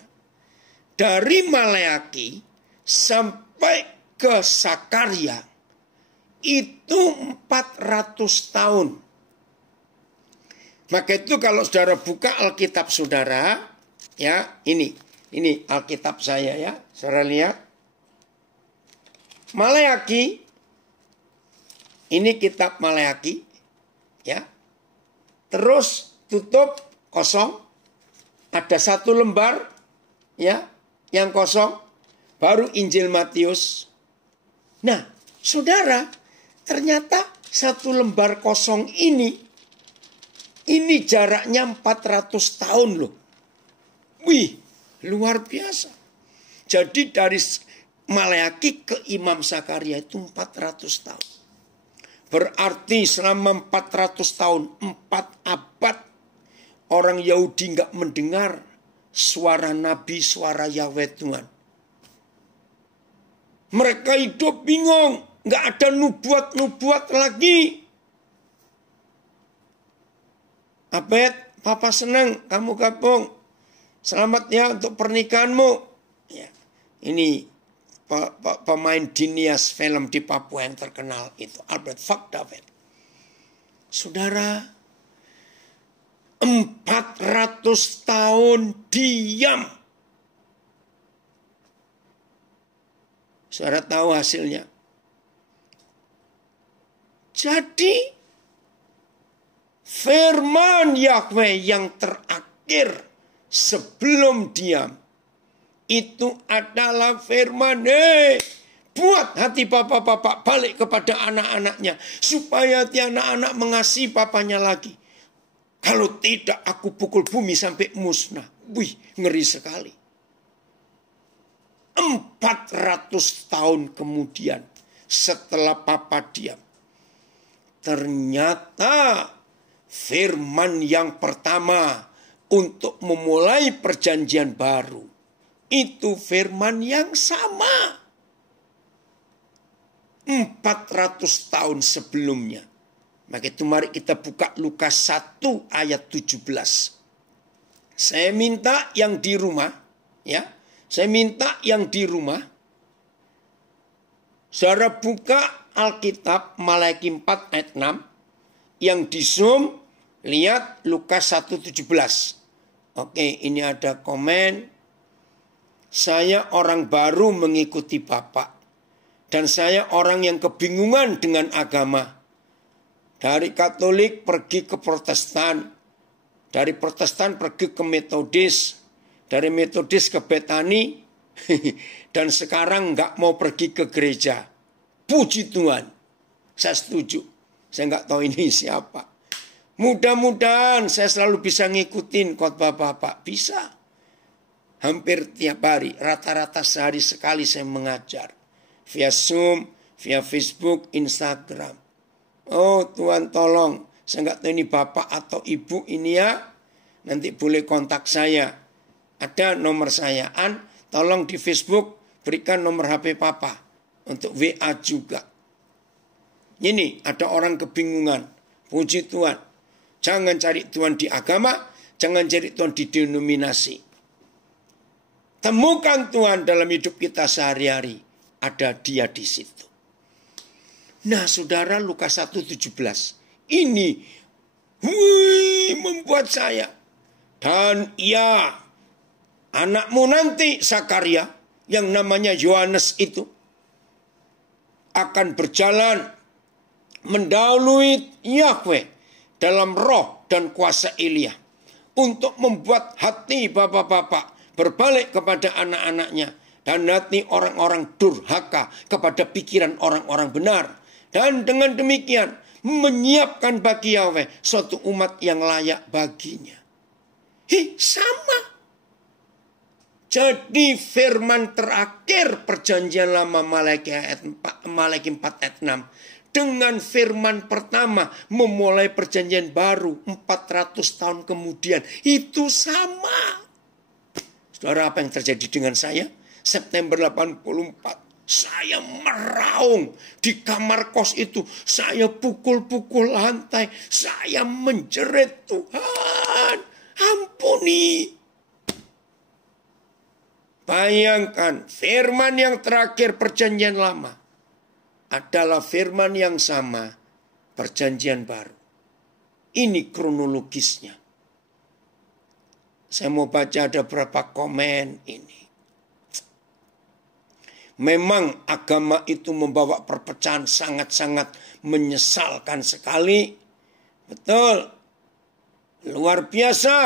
dari Maleaki sampai ke Zakaria itu 400 tahun. Maka itu kalau saudara buka Alkitab saudara, ya, ini Alkitab saya ya, saudara lihat. Maleaki, ini kitab Maleaki, ya. Terus tutup kosong, ada satu lembar, ya, yang kosong, baru Injil Matius. Nah, saudara, ternyata satu lembar kosong ini jaraknya 400 tahun loh. Wih, luar biasa. Jadi dari Maleaki ke Imam Zakaria itu 400 tahun. Berarti selama 400 tahun, 4 abad, orang Yahudi nggak mendengar suara Nabi, suara Yahweh Tuhan. Mereka hidup bingung, nggak ada nubuat-nubuat lagi. Abed, Papa senang kamu gabung. Selamat ya untuk pernikahanmu. Ya, ini pemain Dinias film di Papua yang terkenal itu, Albert Vakdavet. Saudara, 400 tahun diam. Saudara tahu hasilnya. Jadi firman Yahweh yang terakhir sebelum diam itu adalah firman, buat hati bapak-bapak balik kepada anak-anaknya, supaya hati anak-anak mengasihi papanya lagi. Kalau tidak, aku pukul bumi sampai musnah. Wih, ngeri sekali. 400 tahun kemudian, setelah papa diam, ternyata firman yang pertama untuk memulai perjanjian baru itu firman yang sama 400 tahun sebelumnya. Maka itu mari kita buka Lukas 1 ayat 17. Saya minta yang di rumah, ya. Saya minta yang di rumah, saudara buka Alkitab Maleaki 4 ayat 6. Yang di Zoom, lihat Lukas 1:17. Oke, ini ada komen. Saya orang baru mengikuti Bapak. Dan saya orang yang kebingungan dengan agama. Dari Katolik pergi ke Protestan. Dari Protestan pergi ke Metodis. Dari Metodis ke Betani. Dan sekarang nggak mau pergi ke gereja. Puji Tuhan. Saya setuju. Saya nggak tahu ini siapa. Mudah-mudahan saya selalu bisa ngikutin khotbah Bapak. Bisa. Hampir tiap hari, rata-rata sehari sekali saya mengajar. Via Zoom, via Facebook, Instagram. Oh Tuhan tolong, saya nggak tahu ini Bapak atau Ibu ini ya. Nanti boleh kontak saya. Ada nomor saya. Tolong di Facebook berikan nomor HP Papa. Untuk WA juga. Ini ada orang kebingungan. Puji Tuhan. Jangan cari Tuhan di agama. Jangan cari Tuhan di denominasi. Temukan Tuhan dalam hidup kita sehari-hari. Ada Dia di situ. Nah saudara, Lukas 1:17. Ini membuat saya. Dan ya, anakmu nanti Zakaria, yang namanya Yohanes itu, akan berjalan mendahului Yahweh dalam roh dan kuasa Elia. Untuk membuat hati bapak-bapak berbalik kepada anak-anaknya. Dan hati orang-orang durhaka kepada pikiran orang-orang benar. Dan dengan demikian menyiapkan bagi Yahweh suatu umat yang layak baginya. Sama. Jadi firman terakhir perjanjian lama Maleaki 4 ayat 6. Dengan firman pertama memulai perjanjian baru 400 tahun kemudian. Itu sama. Saudara, apa yang terjadi dengan saya? September 84. Saya meraung di kamar kos itu. Saya pukul-pukul lantai. Saya menjerit, Tuhan, ampuni. Bayangkan, firman yang terakhir perjanjian lama adalah firman yang sama perjanjian baru. Ini kronologisnya. Saya mau baca ada berapa komen ini. Memang agama itu membawa perpecahan sangat-sangat menyesalkan sekali. Betul. Luar biasa.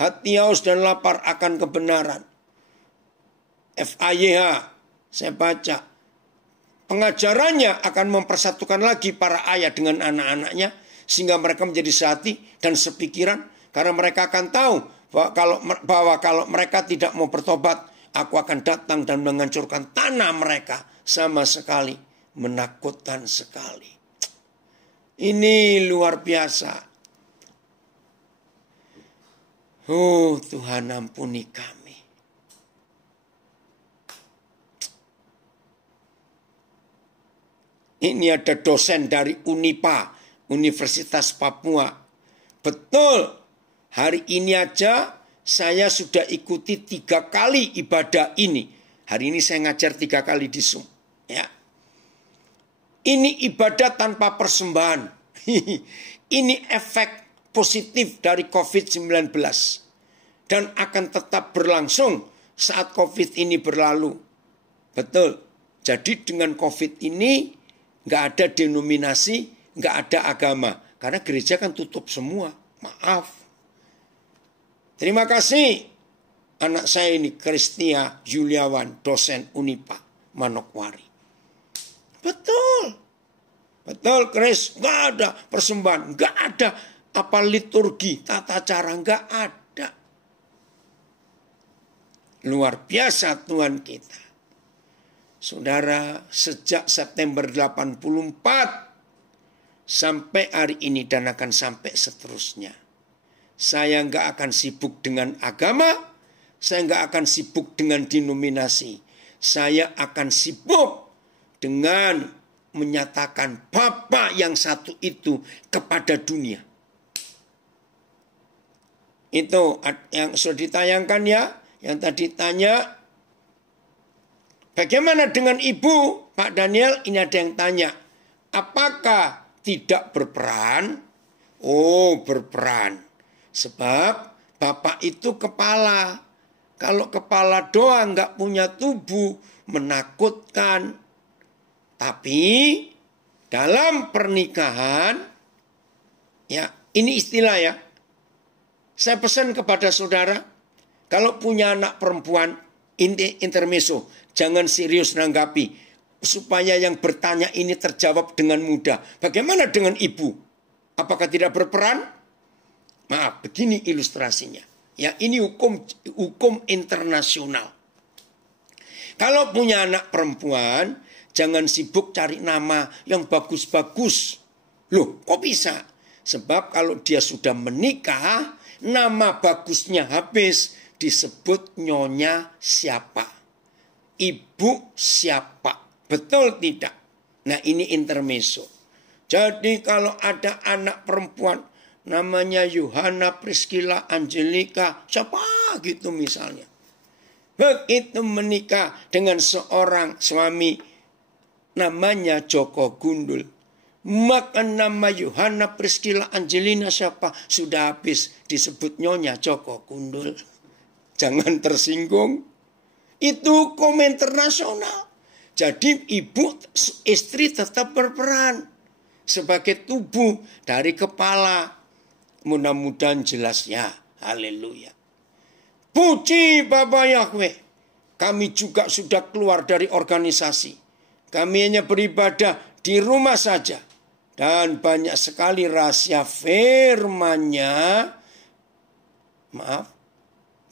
Hati haus dan lapar akan kebenaran. FAYH, saya baca. Pengajarannya akan mempersatukan lagi para ayah dengan anak-anaknya. Sehingga mereka menjadi sehati dan sepikiran. Karena mereka akan tahu bahwa kalau mereka tidak mau bertobat, aku akan datang dan menghancurkan tanah mereka. Sama sekali menakutkan sekali. Ini luar biasa. Oh Tuhan, ampuni kami. Ini ada dosen dari UNIPA, Universitas Papua. Betul, hari ini aja saya sudah ikuti 3 kali ibadah ini. Hari ini saya ngajar 3 kali di Zoom. Ya. Ini ibadah tanpa persembahan. Ini efek positif dari COVID-19. Dan akan tetap berlangsung saat COVID ini berlalu. Betul. Jadi dengan COVID ini nggak ada denominasi, nggak ada agama. Karena gereja kan tutup semua. Maaf. Terima kasih anak saya ini, Kristia Juliawan, dosen UNIPA, Manokwari. Betul. Betul, Kris. Nggak ada persembahan. Nggak ada apa liturgi, tata cara. Nggak ada. Luar biasa Tuhan kita. Saudara, sejak September 84 sampai hari ini dan akan sampai seterusnya. Saya nggak akan sibuk dengan agama, saya nggak akan sibuk dengan denominasi. Saya akan sibuk dengan menyatakan Bapa yang satu itu kepada dunia. Itu yang sudah ditayangkan ya, yang tadi tanya. Bagaimana dengan ibu, Pak Daniel? Ini ada yang tanya. Apakah tidak berperan? Oh, berperan. Sebab Bapak itu kepala. Kalau kepala doang nggak punya tubuh, menakutkan. Tapi dalam pernikahan, ya ini istilah ya. Saya pesan kepada saudara, kalau punya anak perempuan, intermezzo, jangan serius nanggapi. Supaya yang bertanya ini terjawab dengan mudah. Bagaimana dengan ibu? Apakah tidak berperan? Maaf, begini ilustrasinya. Ya, ini hukum internasional. Kalau punya anak perempuan, jangan sibuk cari nama yang bagus-bagus. Loh, kok bisa? Sebab kalau dia sudah menikah, nama bagusnya habis, disebut nyonya siapa? Ibu siapa? Betul tidak? Nah, ini intermezzo. Jadi kalau ada anak perempuan, namanya Yohana Priscilla Angelika, siapa gitu misalnya. Begitu menikah dengan seorang suami, namanya Joko Gundul. Maka nama Yohana Priscilla Angelina siapa? Sudah habis, disebut nyonya Joko Gundul. Jangan tersinggung. Itu hukum internasional. Jadi ibu, istri tetap berperan sebagai tubuh dari kepala. Mudah-mudahan jelas ya. Haleluya. Puji Bapa Yahweh. Kami juga sudah keluar dari organisasi. Kami hanya beribadah di rumah saja. Dan banyak sekali rahasia firman-Nya. Maaf.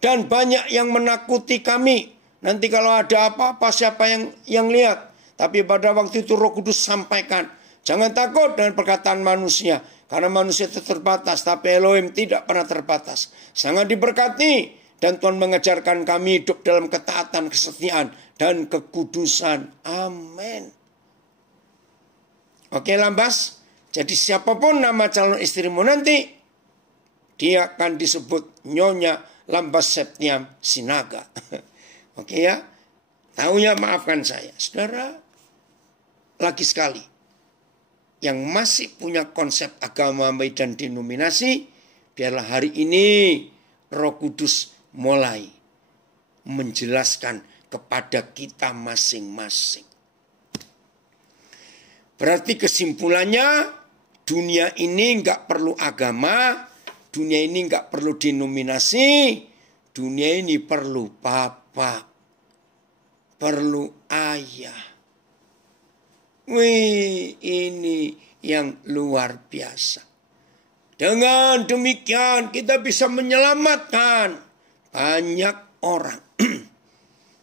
Dan banyak yang menakuti kami. Nanti kalau ada apa-apa siapa yang lihat. Tapi pada waktu itu Roh Kudus sampaikan. Jangan takut dengan perkataan manusia. Karena manusia itu terbatas, tapi Elohim tidak pernah terbatas. Sangat diberkati. Dan Tuhan mengajarkan kami hidup dalam ketaatan, kesetiaan, dan kekudusan. Amin. Oke Lambas. Jadi siapapun nama calon istrimu nanti, dia akan disebut Nyonya Lambas Septiam Sinaga. Oke ya. Tahu ya, maafkan saya. Saudara, lagi sekali. Yang masih punya konsep agama dan denominasi, biarlah hari ini Roh Kudus mulai menjelaskan kepada kita masing-masing. Berarti kesimpulannya, dunia ini nggak perlu agama, dunia ini nggak perlu denominasi, dunia ini perlu papa, perlu ayah. Wih, ini yang luar biasa. Dengan demikian kita bisa menyelamatkan banyak orang.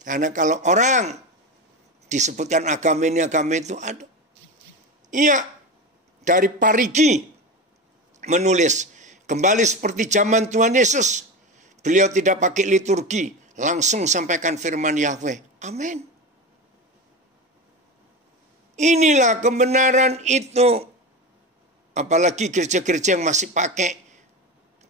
Karena kalau orang disebutkan agama ini agama itu ada. Iya, dari Parigi menulis, kembali seperti zaman Tuhan Yesus. Beliau tidak pakai liturgi, langsung sampaikan firman Yahweh. Amin. Inilah kebenaran itu. Apalagi gereja-gereja yang masih pakai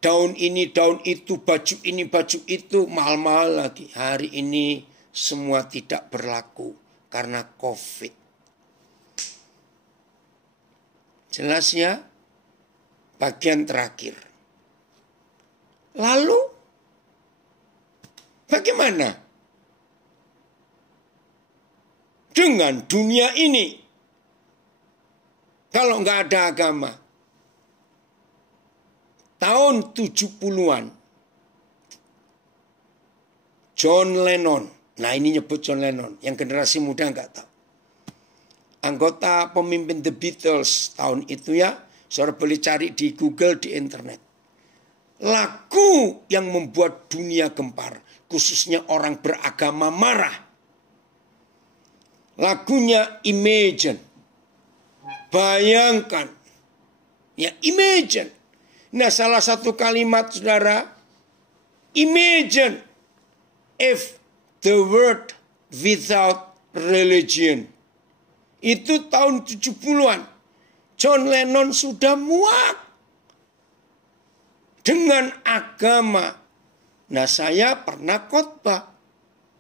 daun ini, daun itu, baju ini, baju itu, mahal-mahal lagi. Hari ini semua tidak berlaku karena COVID. Jelas ya? Bagian terakhir. Lalu, bagaimana dengan dunia ini? Kalau nggak ada agama. Tahun 70-an. John Lennon. Nah ini nyebut John Lennon. Yang generasi muda nggak tahu. Anggota pemimpin The Beatles tahun itu ya. Saudara boleh cari di Google, di internet. Lagu yang membuat dunia gempar. Khususnya orang beragama marah. Lagunya Imagine. Bayangkan. Ya, imagine. Nah, salah satu kalimat saudara. Imagine if the world without religion. Itu tahun 70-an. John Lennon sudah muak dengan agama. Nah, saya pernah khotbah.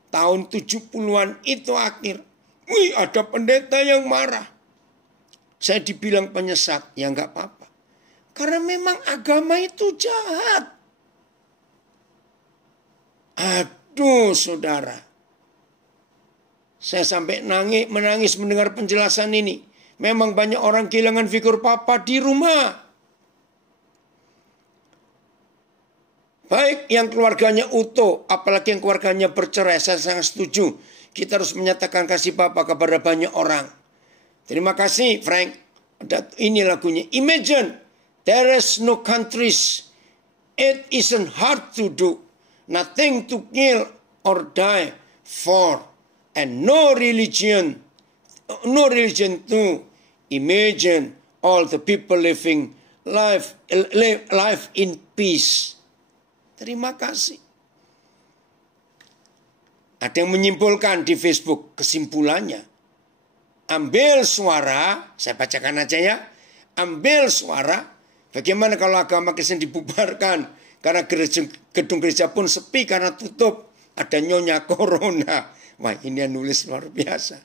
Tahun 70-an itu akhir. Wih, ada pendeta yang marah. Saya dibilang penyesat, ya nggak apa-apa. Karena memang agama itu jahat. Aduh saudara. Saya sampai menangis mendengar penjelasan ini. Memang banyak orang kehilangan figur papa di rumah. Baik yang keluarganya utuh, apalagi yang keluarganya bercerai, saya sangat setuju. Kita harus menyatakan kasih papa kepada banyak orang. Terima kasih Frank. Ini lagunya. Imagine there is no countries. It isn't hard to do. Nothing to kill or die for. And no religion to imagine all the people living life in peace. Terima kasih. Ada yang menyimpulkan di Facebook kesimpulannya. Ambil suara, saya bacakan aja ya. Ambil suara, bagaimana kalau agama Kristen dibubarkan? Karena gedung gereja pun sepi karena tutup. Ada nyonya corona. Wah ini yang nulis luar biasa.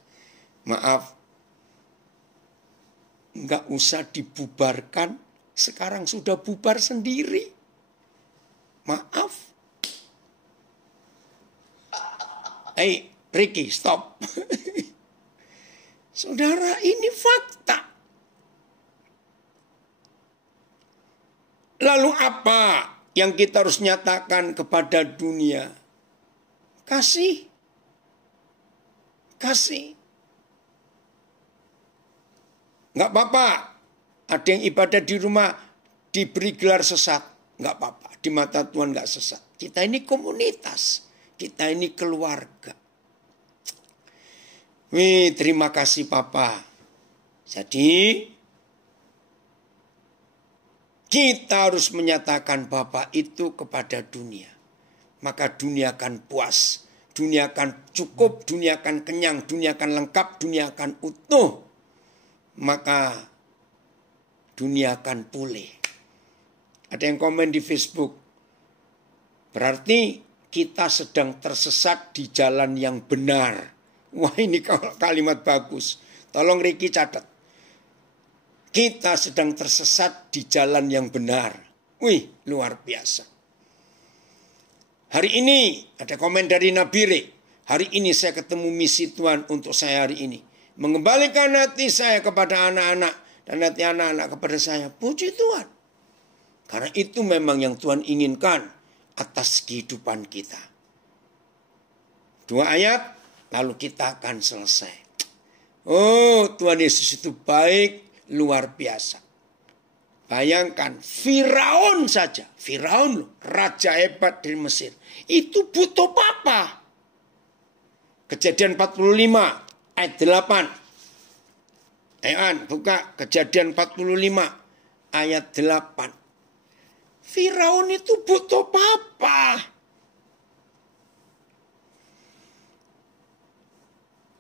Maaf. Enggak usah dibubarkan. Sekarang sudah bubar sendiri. Maaf. Hey Ricky stop. Saudara, ini fakta. Lalu apa yang kita harus nyatakan kepada dunia? Kasih. Kasih. Nggak apa-apa. Ada yang ibadah di rumah diberi gelar sesat. Nggak apa-apa. Di mata Tuhan nggak sesat. Kita ini komunitas. Kita ini keluarga. Wih, terima kasih Papa. Jadi, kita harus menyatakan Bapak itu kepada dunia. Maka dunia akan puas. Dunia akan cukup, dunia akan kenyang, dunia akan lengkap, dunia akan utuh. Maka dunia akan pulih. Ada yang komen di Facebook. Berarti kita sedang tersesat di jalan yang benar. Wah ini kalimat bagus. Tolong Ricky catat. Kita sedang tersesat di jalan yang benar. Wih luar biasa. Hari ini ada komen dari Nabire. Hari ini saya ketemu misi Tuhan untuk saya hari ini. Mengembalikan hati saya kepada anak-anak dan hati anak-anak kepada saya. Puji Tuhan. Karena itu memang yang Tuhan inginkan atas kehidupan kita. 2 ayat, lalu kita akan selesai. Oh, Tuhan Yesus itu baik, luar biasa. Bayangkan, Firaun saja. Firaun loh, raja hebat dari Mesir. Itu butuh papa. Kejadian 45 ayat 8. Buka Kejadian 45 ayat 8. Firaun itu butuh papa.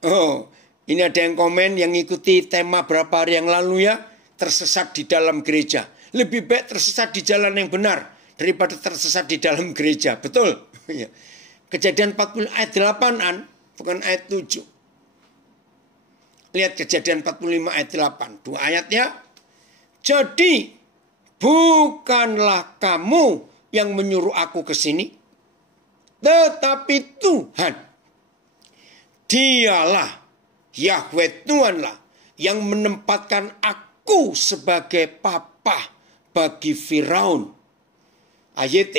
Oh, ini ada yang komen yang ikuti tema berapa hari yang lalu ya. Tersesat di dalam gereja. Lebih baik tersesat di jalan yang benar daripada tersesat di dalam gereja. Betul? Kejadian 40 ayat 8-an, bukan ayat 7. Lihat Kejadian 45 ayat 8. 2 ayat ya. Jadi, bukanlah kamu yang menyuruh aku ke sini, tetapi Tuhan. Dialah, Yahweh Tuhanlah, yang menempatkan aku sebagai papa bagi Firaun. Ayat.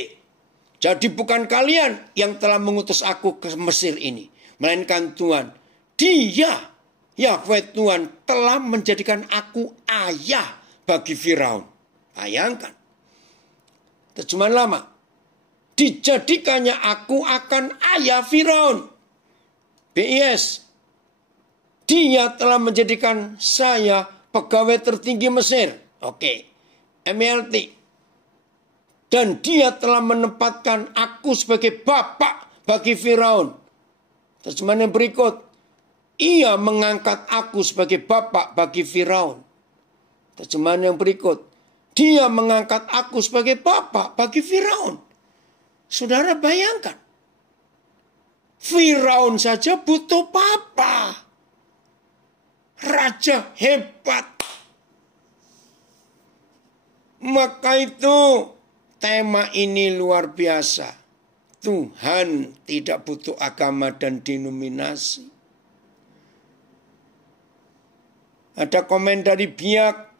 Jadi bukan kalian yang telah mengutus aku ke Mesir ini, melainkan Tuhan. Dia, Yahweh Tuhan, telah menjadikan aku ayah bagi Firaun. Bayangkan. Terjemahan lama. Dijadikannya aku akan ayah Firaun. BIS. Dia telah menjadikan saya pegawai tertinggi Mesir. Oke. MLT. Dan dia telah menempatkan aku sebagai bapak bagi Firaun. Terjemahan yang berikut. Ia mengangkat aku sebagai bapak bagi Firaun. Terjemahan yang berikut. Dia mengangkat aku sebagai bapak bagi Firaun. Saudara bayangkan. Firaun saja butuh papa. Raja hebat. Maka itu tema ini luar biasa. Tuhan tidak butuh agama dan denominasi. Ada komen dari Biak.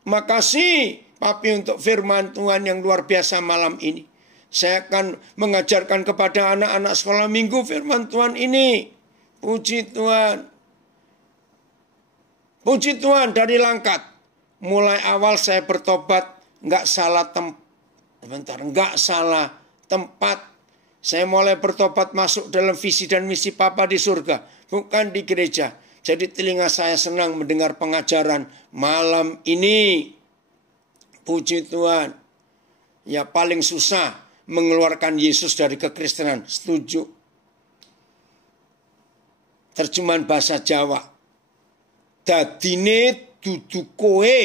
Makasih Papi untuk firman Tuhan yang luar biasa malam ini. Saya akan mengajarkan kepada anak-anak sekolah minggu firman Tuhan ini. Puji Tuhan. Puji Tuhan dari Langkat. Mulai awal saya bertobat. Nggak salah tempat. Saya mulai bertobat masuk dalam visi dan misi Papa di surga. Bukan di gereja. Jadi telinga saya senang mendengar pengajaran malam ini. Puji Tuhan. Ya paling susah mengeluarkan Yesus dari kekristenan. Setuju. Terjemahan bahasa Jawa. Dadine dudu kowe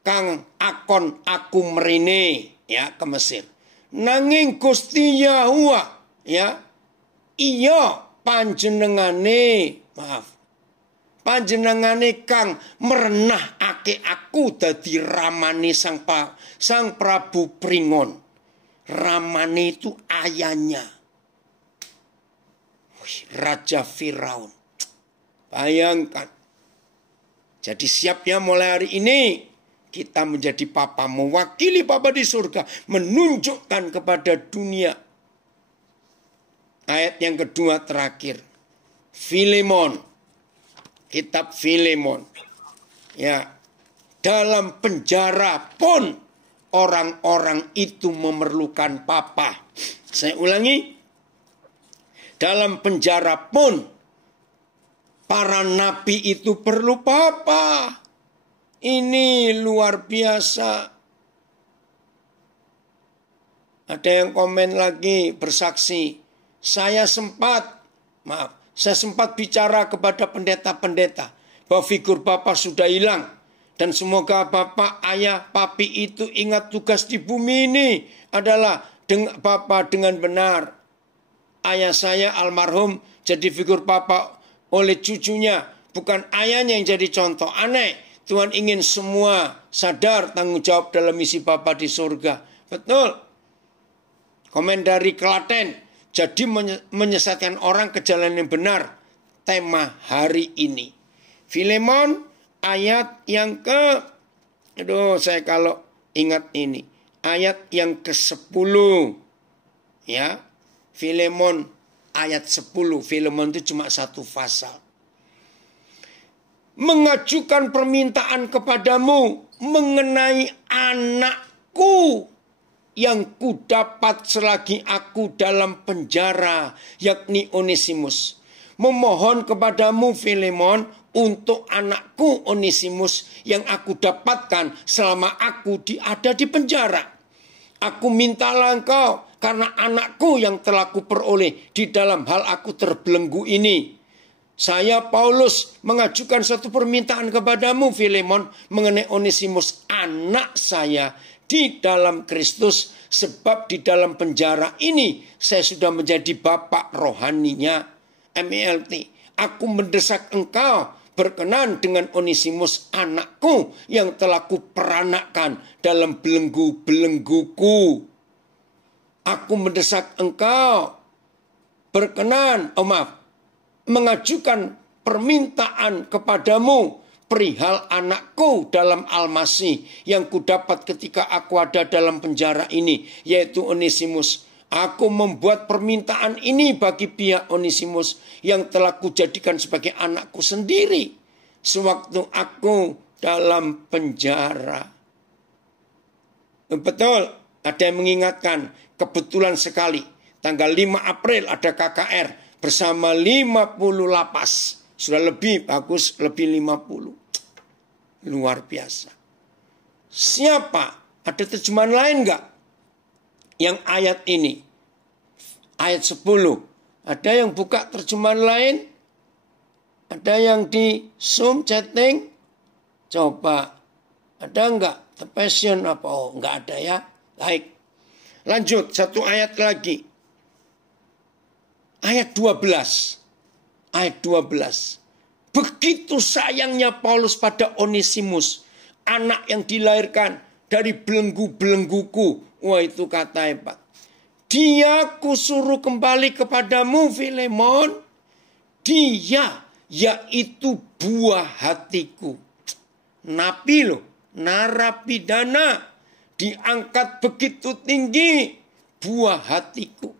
kang akon aku mrene ya ke Mesir. Nanging Gusti Yahuwa ya iya panjenengane kang merenahake aku dadi ramane sang Prabu Pringon. Ramane itu ayahnya. Raja Firaun. Bayangkan. Jadi siap ya mulai hari ini. Kita menjadi papa. Mewakili papa di surga. Menunjukkan kepada dunia. Ayat yang kedua terakhir. Filemon. Kitab Filemon. Ya. Dalam penjara pun orang-orang itu memerlukan papa. Saya ulangi. Dalam penjara pun para nabi itu perlu papa. Ini luar biasa. Ada yang komen lagi bersaksi. Saya sempat bicara kepada pendeta-pendeta bahwa figur Bapa sudah hilang. Dan semoga Bapak, Ayah, Papi itu ingat tugas di bumi ini adalah Bapak dengan benar. Ayah saya almarhum jadi figur Bapak oleh cucunya. Bukan ayahnya yang jadi contoh. Aneh. Tuhan ingin semua sadar tanggung jawab dalam misi Bapa di surga. Betul. Komen dari Klaten. jadi menyesatkan orang ke jalan yang benar. Tema hari ini. Filemon ayat yang saya kalau ingat ini. Ayat yang ke-10. Ya. Filemon ayat 10. Filemon itu cuma satu pasal. Mengajukan permintaan kepadamu mengenai anakku yang kudapat selagi aku dalam penjara, yakni Onesimus. Memohon kepadamu Filemon untuk anakku Onesimus yang aku dapatkan selama aku ada di penjara. Aku mintalah engkau karena anakku yang telah kuperoleh di dalam hal aku terbelenggu ini. Saya Paulus mengajukan satu permintaan kepadamu Filemon mengenai Onesimus anak saya di dalam Kristus, sebab di dalam penjara ini saya sudah menjadi bapak rohaninya. MELT. Aku mendesak engkau berkenan dengan Onesimus anakku yang telah kuperanakkan dalam belenggu-belengguku. Aku mendesak engkau berkenan, mengajukan permintaan kepadamu perihal anakku dalam Almasih yang kudapat ketika aku ada dalam penjara ini, yaitu Onesimus. Aku membuat permintaan ini bagi pihak Onesimus yang telah kujadikan sebagai anakku sendiri sewaktu aku dalam penjara. Betul, ada yang mengingatkan, kebetulan sekali tanggal 5 April ada KKR bersama 50 lapas. Sudah lebih bagus, lebih 50. Luar biasa. Siapa? Ada terjemahan lain enggak? Yang ayat ini. Ayat 10. Ada yang buka terjemahan lain? Ada yang di Zoom chatting? Coba. Ada enggak? The Passion apa? Oh, enggak ada ya. Baik. Lanjut, satu ayat lagi. Ayat 12. Ayat 12. Begitu sayangnya Paulus pada Onesimus, anak yang dilahirkan dari belenggu-belengguku. Wah, itu kata hebat. Dia kusuruh kembali kepadamu Filemon. Dia yaitu buah hatiku. Napi loh, narapidana, diangkat begitu tinggi, buah hatiku.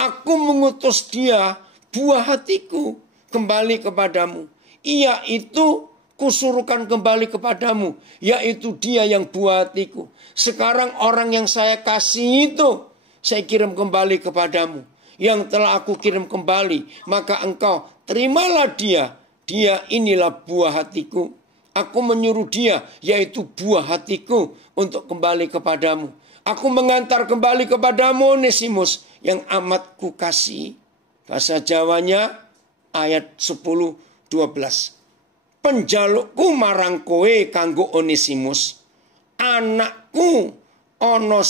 Aku mengutus dia, buah hatiku, kembali kepadamu. Ia itu kusuruhkan kembali kepadamu, yaitu dia yang buah hatiku. Sekarang orang yang saya kasih itu, saya kirim kembali kepadamu. Yang telah aku kirim kembali, maka engkau terimalah dia. Dia inilah buah hatiku. Aku menyuruh dia, yaitu buah hatiku, untuk kembali kepadamu. Aku mengantar kembali kepadamu Onesimus, yang amat kukasihi. Bahasa Jawanya ayat 10-12. Penjalukku marang kowe kanggo Onesimus, anakku ana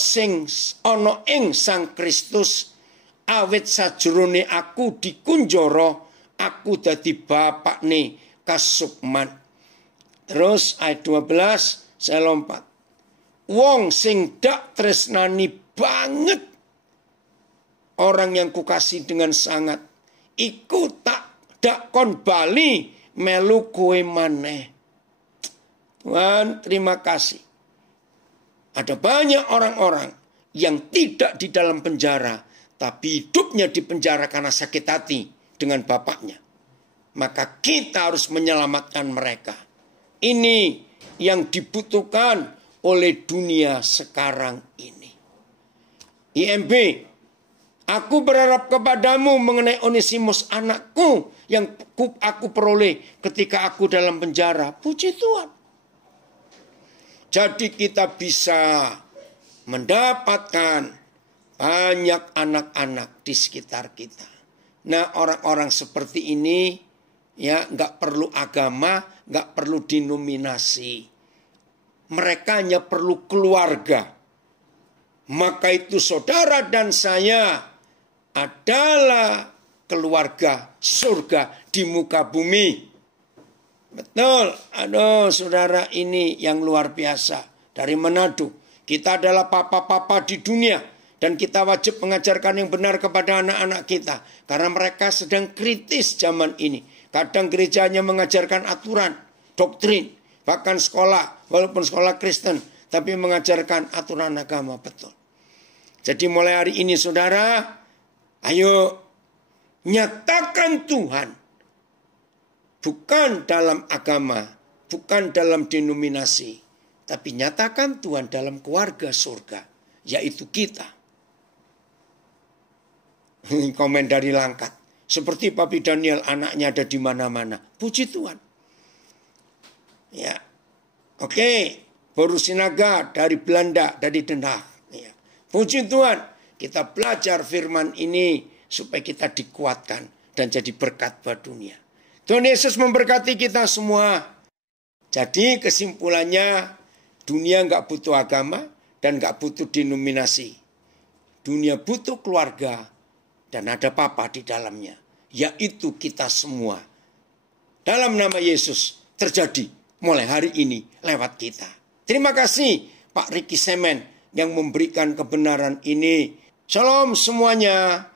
ing Sang Kristus, awit sajrone aku dikunjara, aku dadi bapakne kasukman. Terus ayat 12 saya lompat. Wong sing dak tresnani banget orang yang kukasih dengan sangat, iku dak kon bali melu kowe maneh. Tuhan, terima kasih. Ada banyak orang-orang yang tidak di dalam penjara, tapi hidupnya di penjara karena sakit hati dengan bapaknya. Maka kita harus menyelamatkan mereka. Ini yang dibutuhkan oleh dunia sekarang ini. IMB, aku berharap kepadamu mengenai Onesimus anakku yang aku peroleh ketika aku dalam penjara. Puji Tuhan. Jadi kita bisa mendapatkan banyak anak-anak di sekitar kita. Nah, orang-orang seperti ini ya nggak perlu agama, nggak perlu denominasi. Mereka hanya perlu keluarga. Maka itu saudara dan saya adalah keluarga surga di muka bumi. Betul, aduh saudara ini yang luar biasa. Dari Manado, kita adalah papa-papa di dunia. Dan kita wajib mengajarkan yang benar kepada anak-anak kita. Karena mereka sedang kritis zaman ini. Kadang gereja hanya mengajarkan aturan, doktrin. Bahkan sekolah, walaupun sekolah Kristen. Tapi mengajarkan aturan agama betul. Jadi mulai hari ini saudara, ayo nyatakan Tuhan. Bukan dalam agama, bukan dalam denominasi. Tapi nyatakan Tuhan dalam keluarga surga. Yaitu kita. Komen dari Langkat. Seperti Papi Daniel, anaknya ada di mana-mana. Puji Tuhan. Ya. Oke. Boru Sinaga dari Belanda, dari Den Haag. Ya. Puji Tuhan. Kita belajar firman ini supaya kita dikuatkan dan jadi berkat buat dunia. Tuhan Yesus memberkati kita semua. Jadi kesimpulannya, dunia nggak butuh agama dan nggak butuh denominasi. Dunia butuh keluarga. Dan ada Papa di dalamnya. Yaitu kita semua. Dalam nama Yesus terjadi mulai hari ini lewat kita. Terima kasih Pak Ricky Semen yang memberikan kebenaran ini. Shalom semuanya.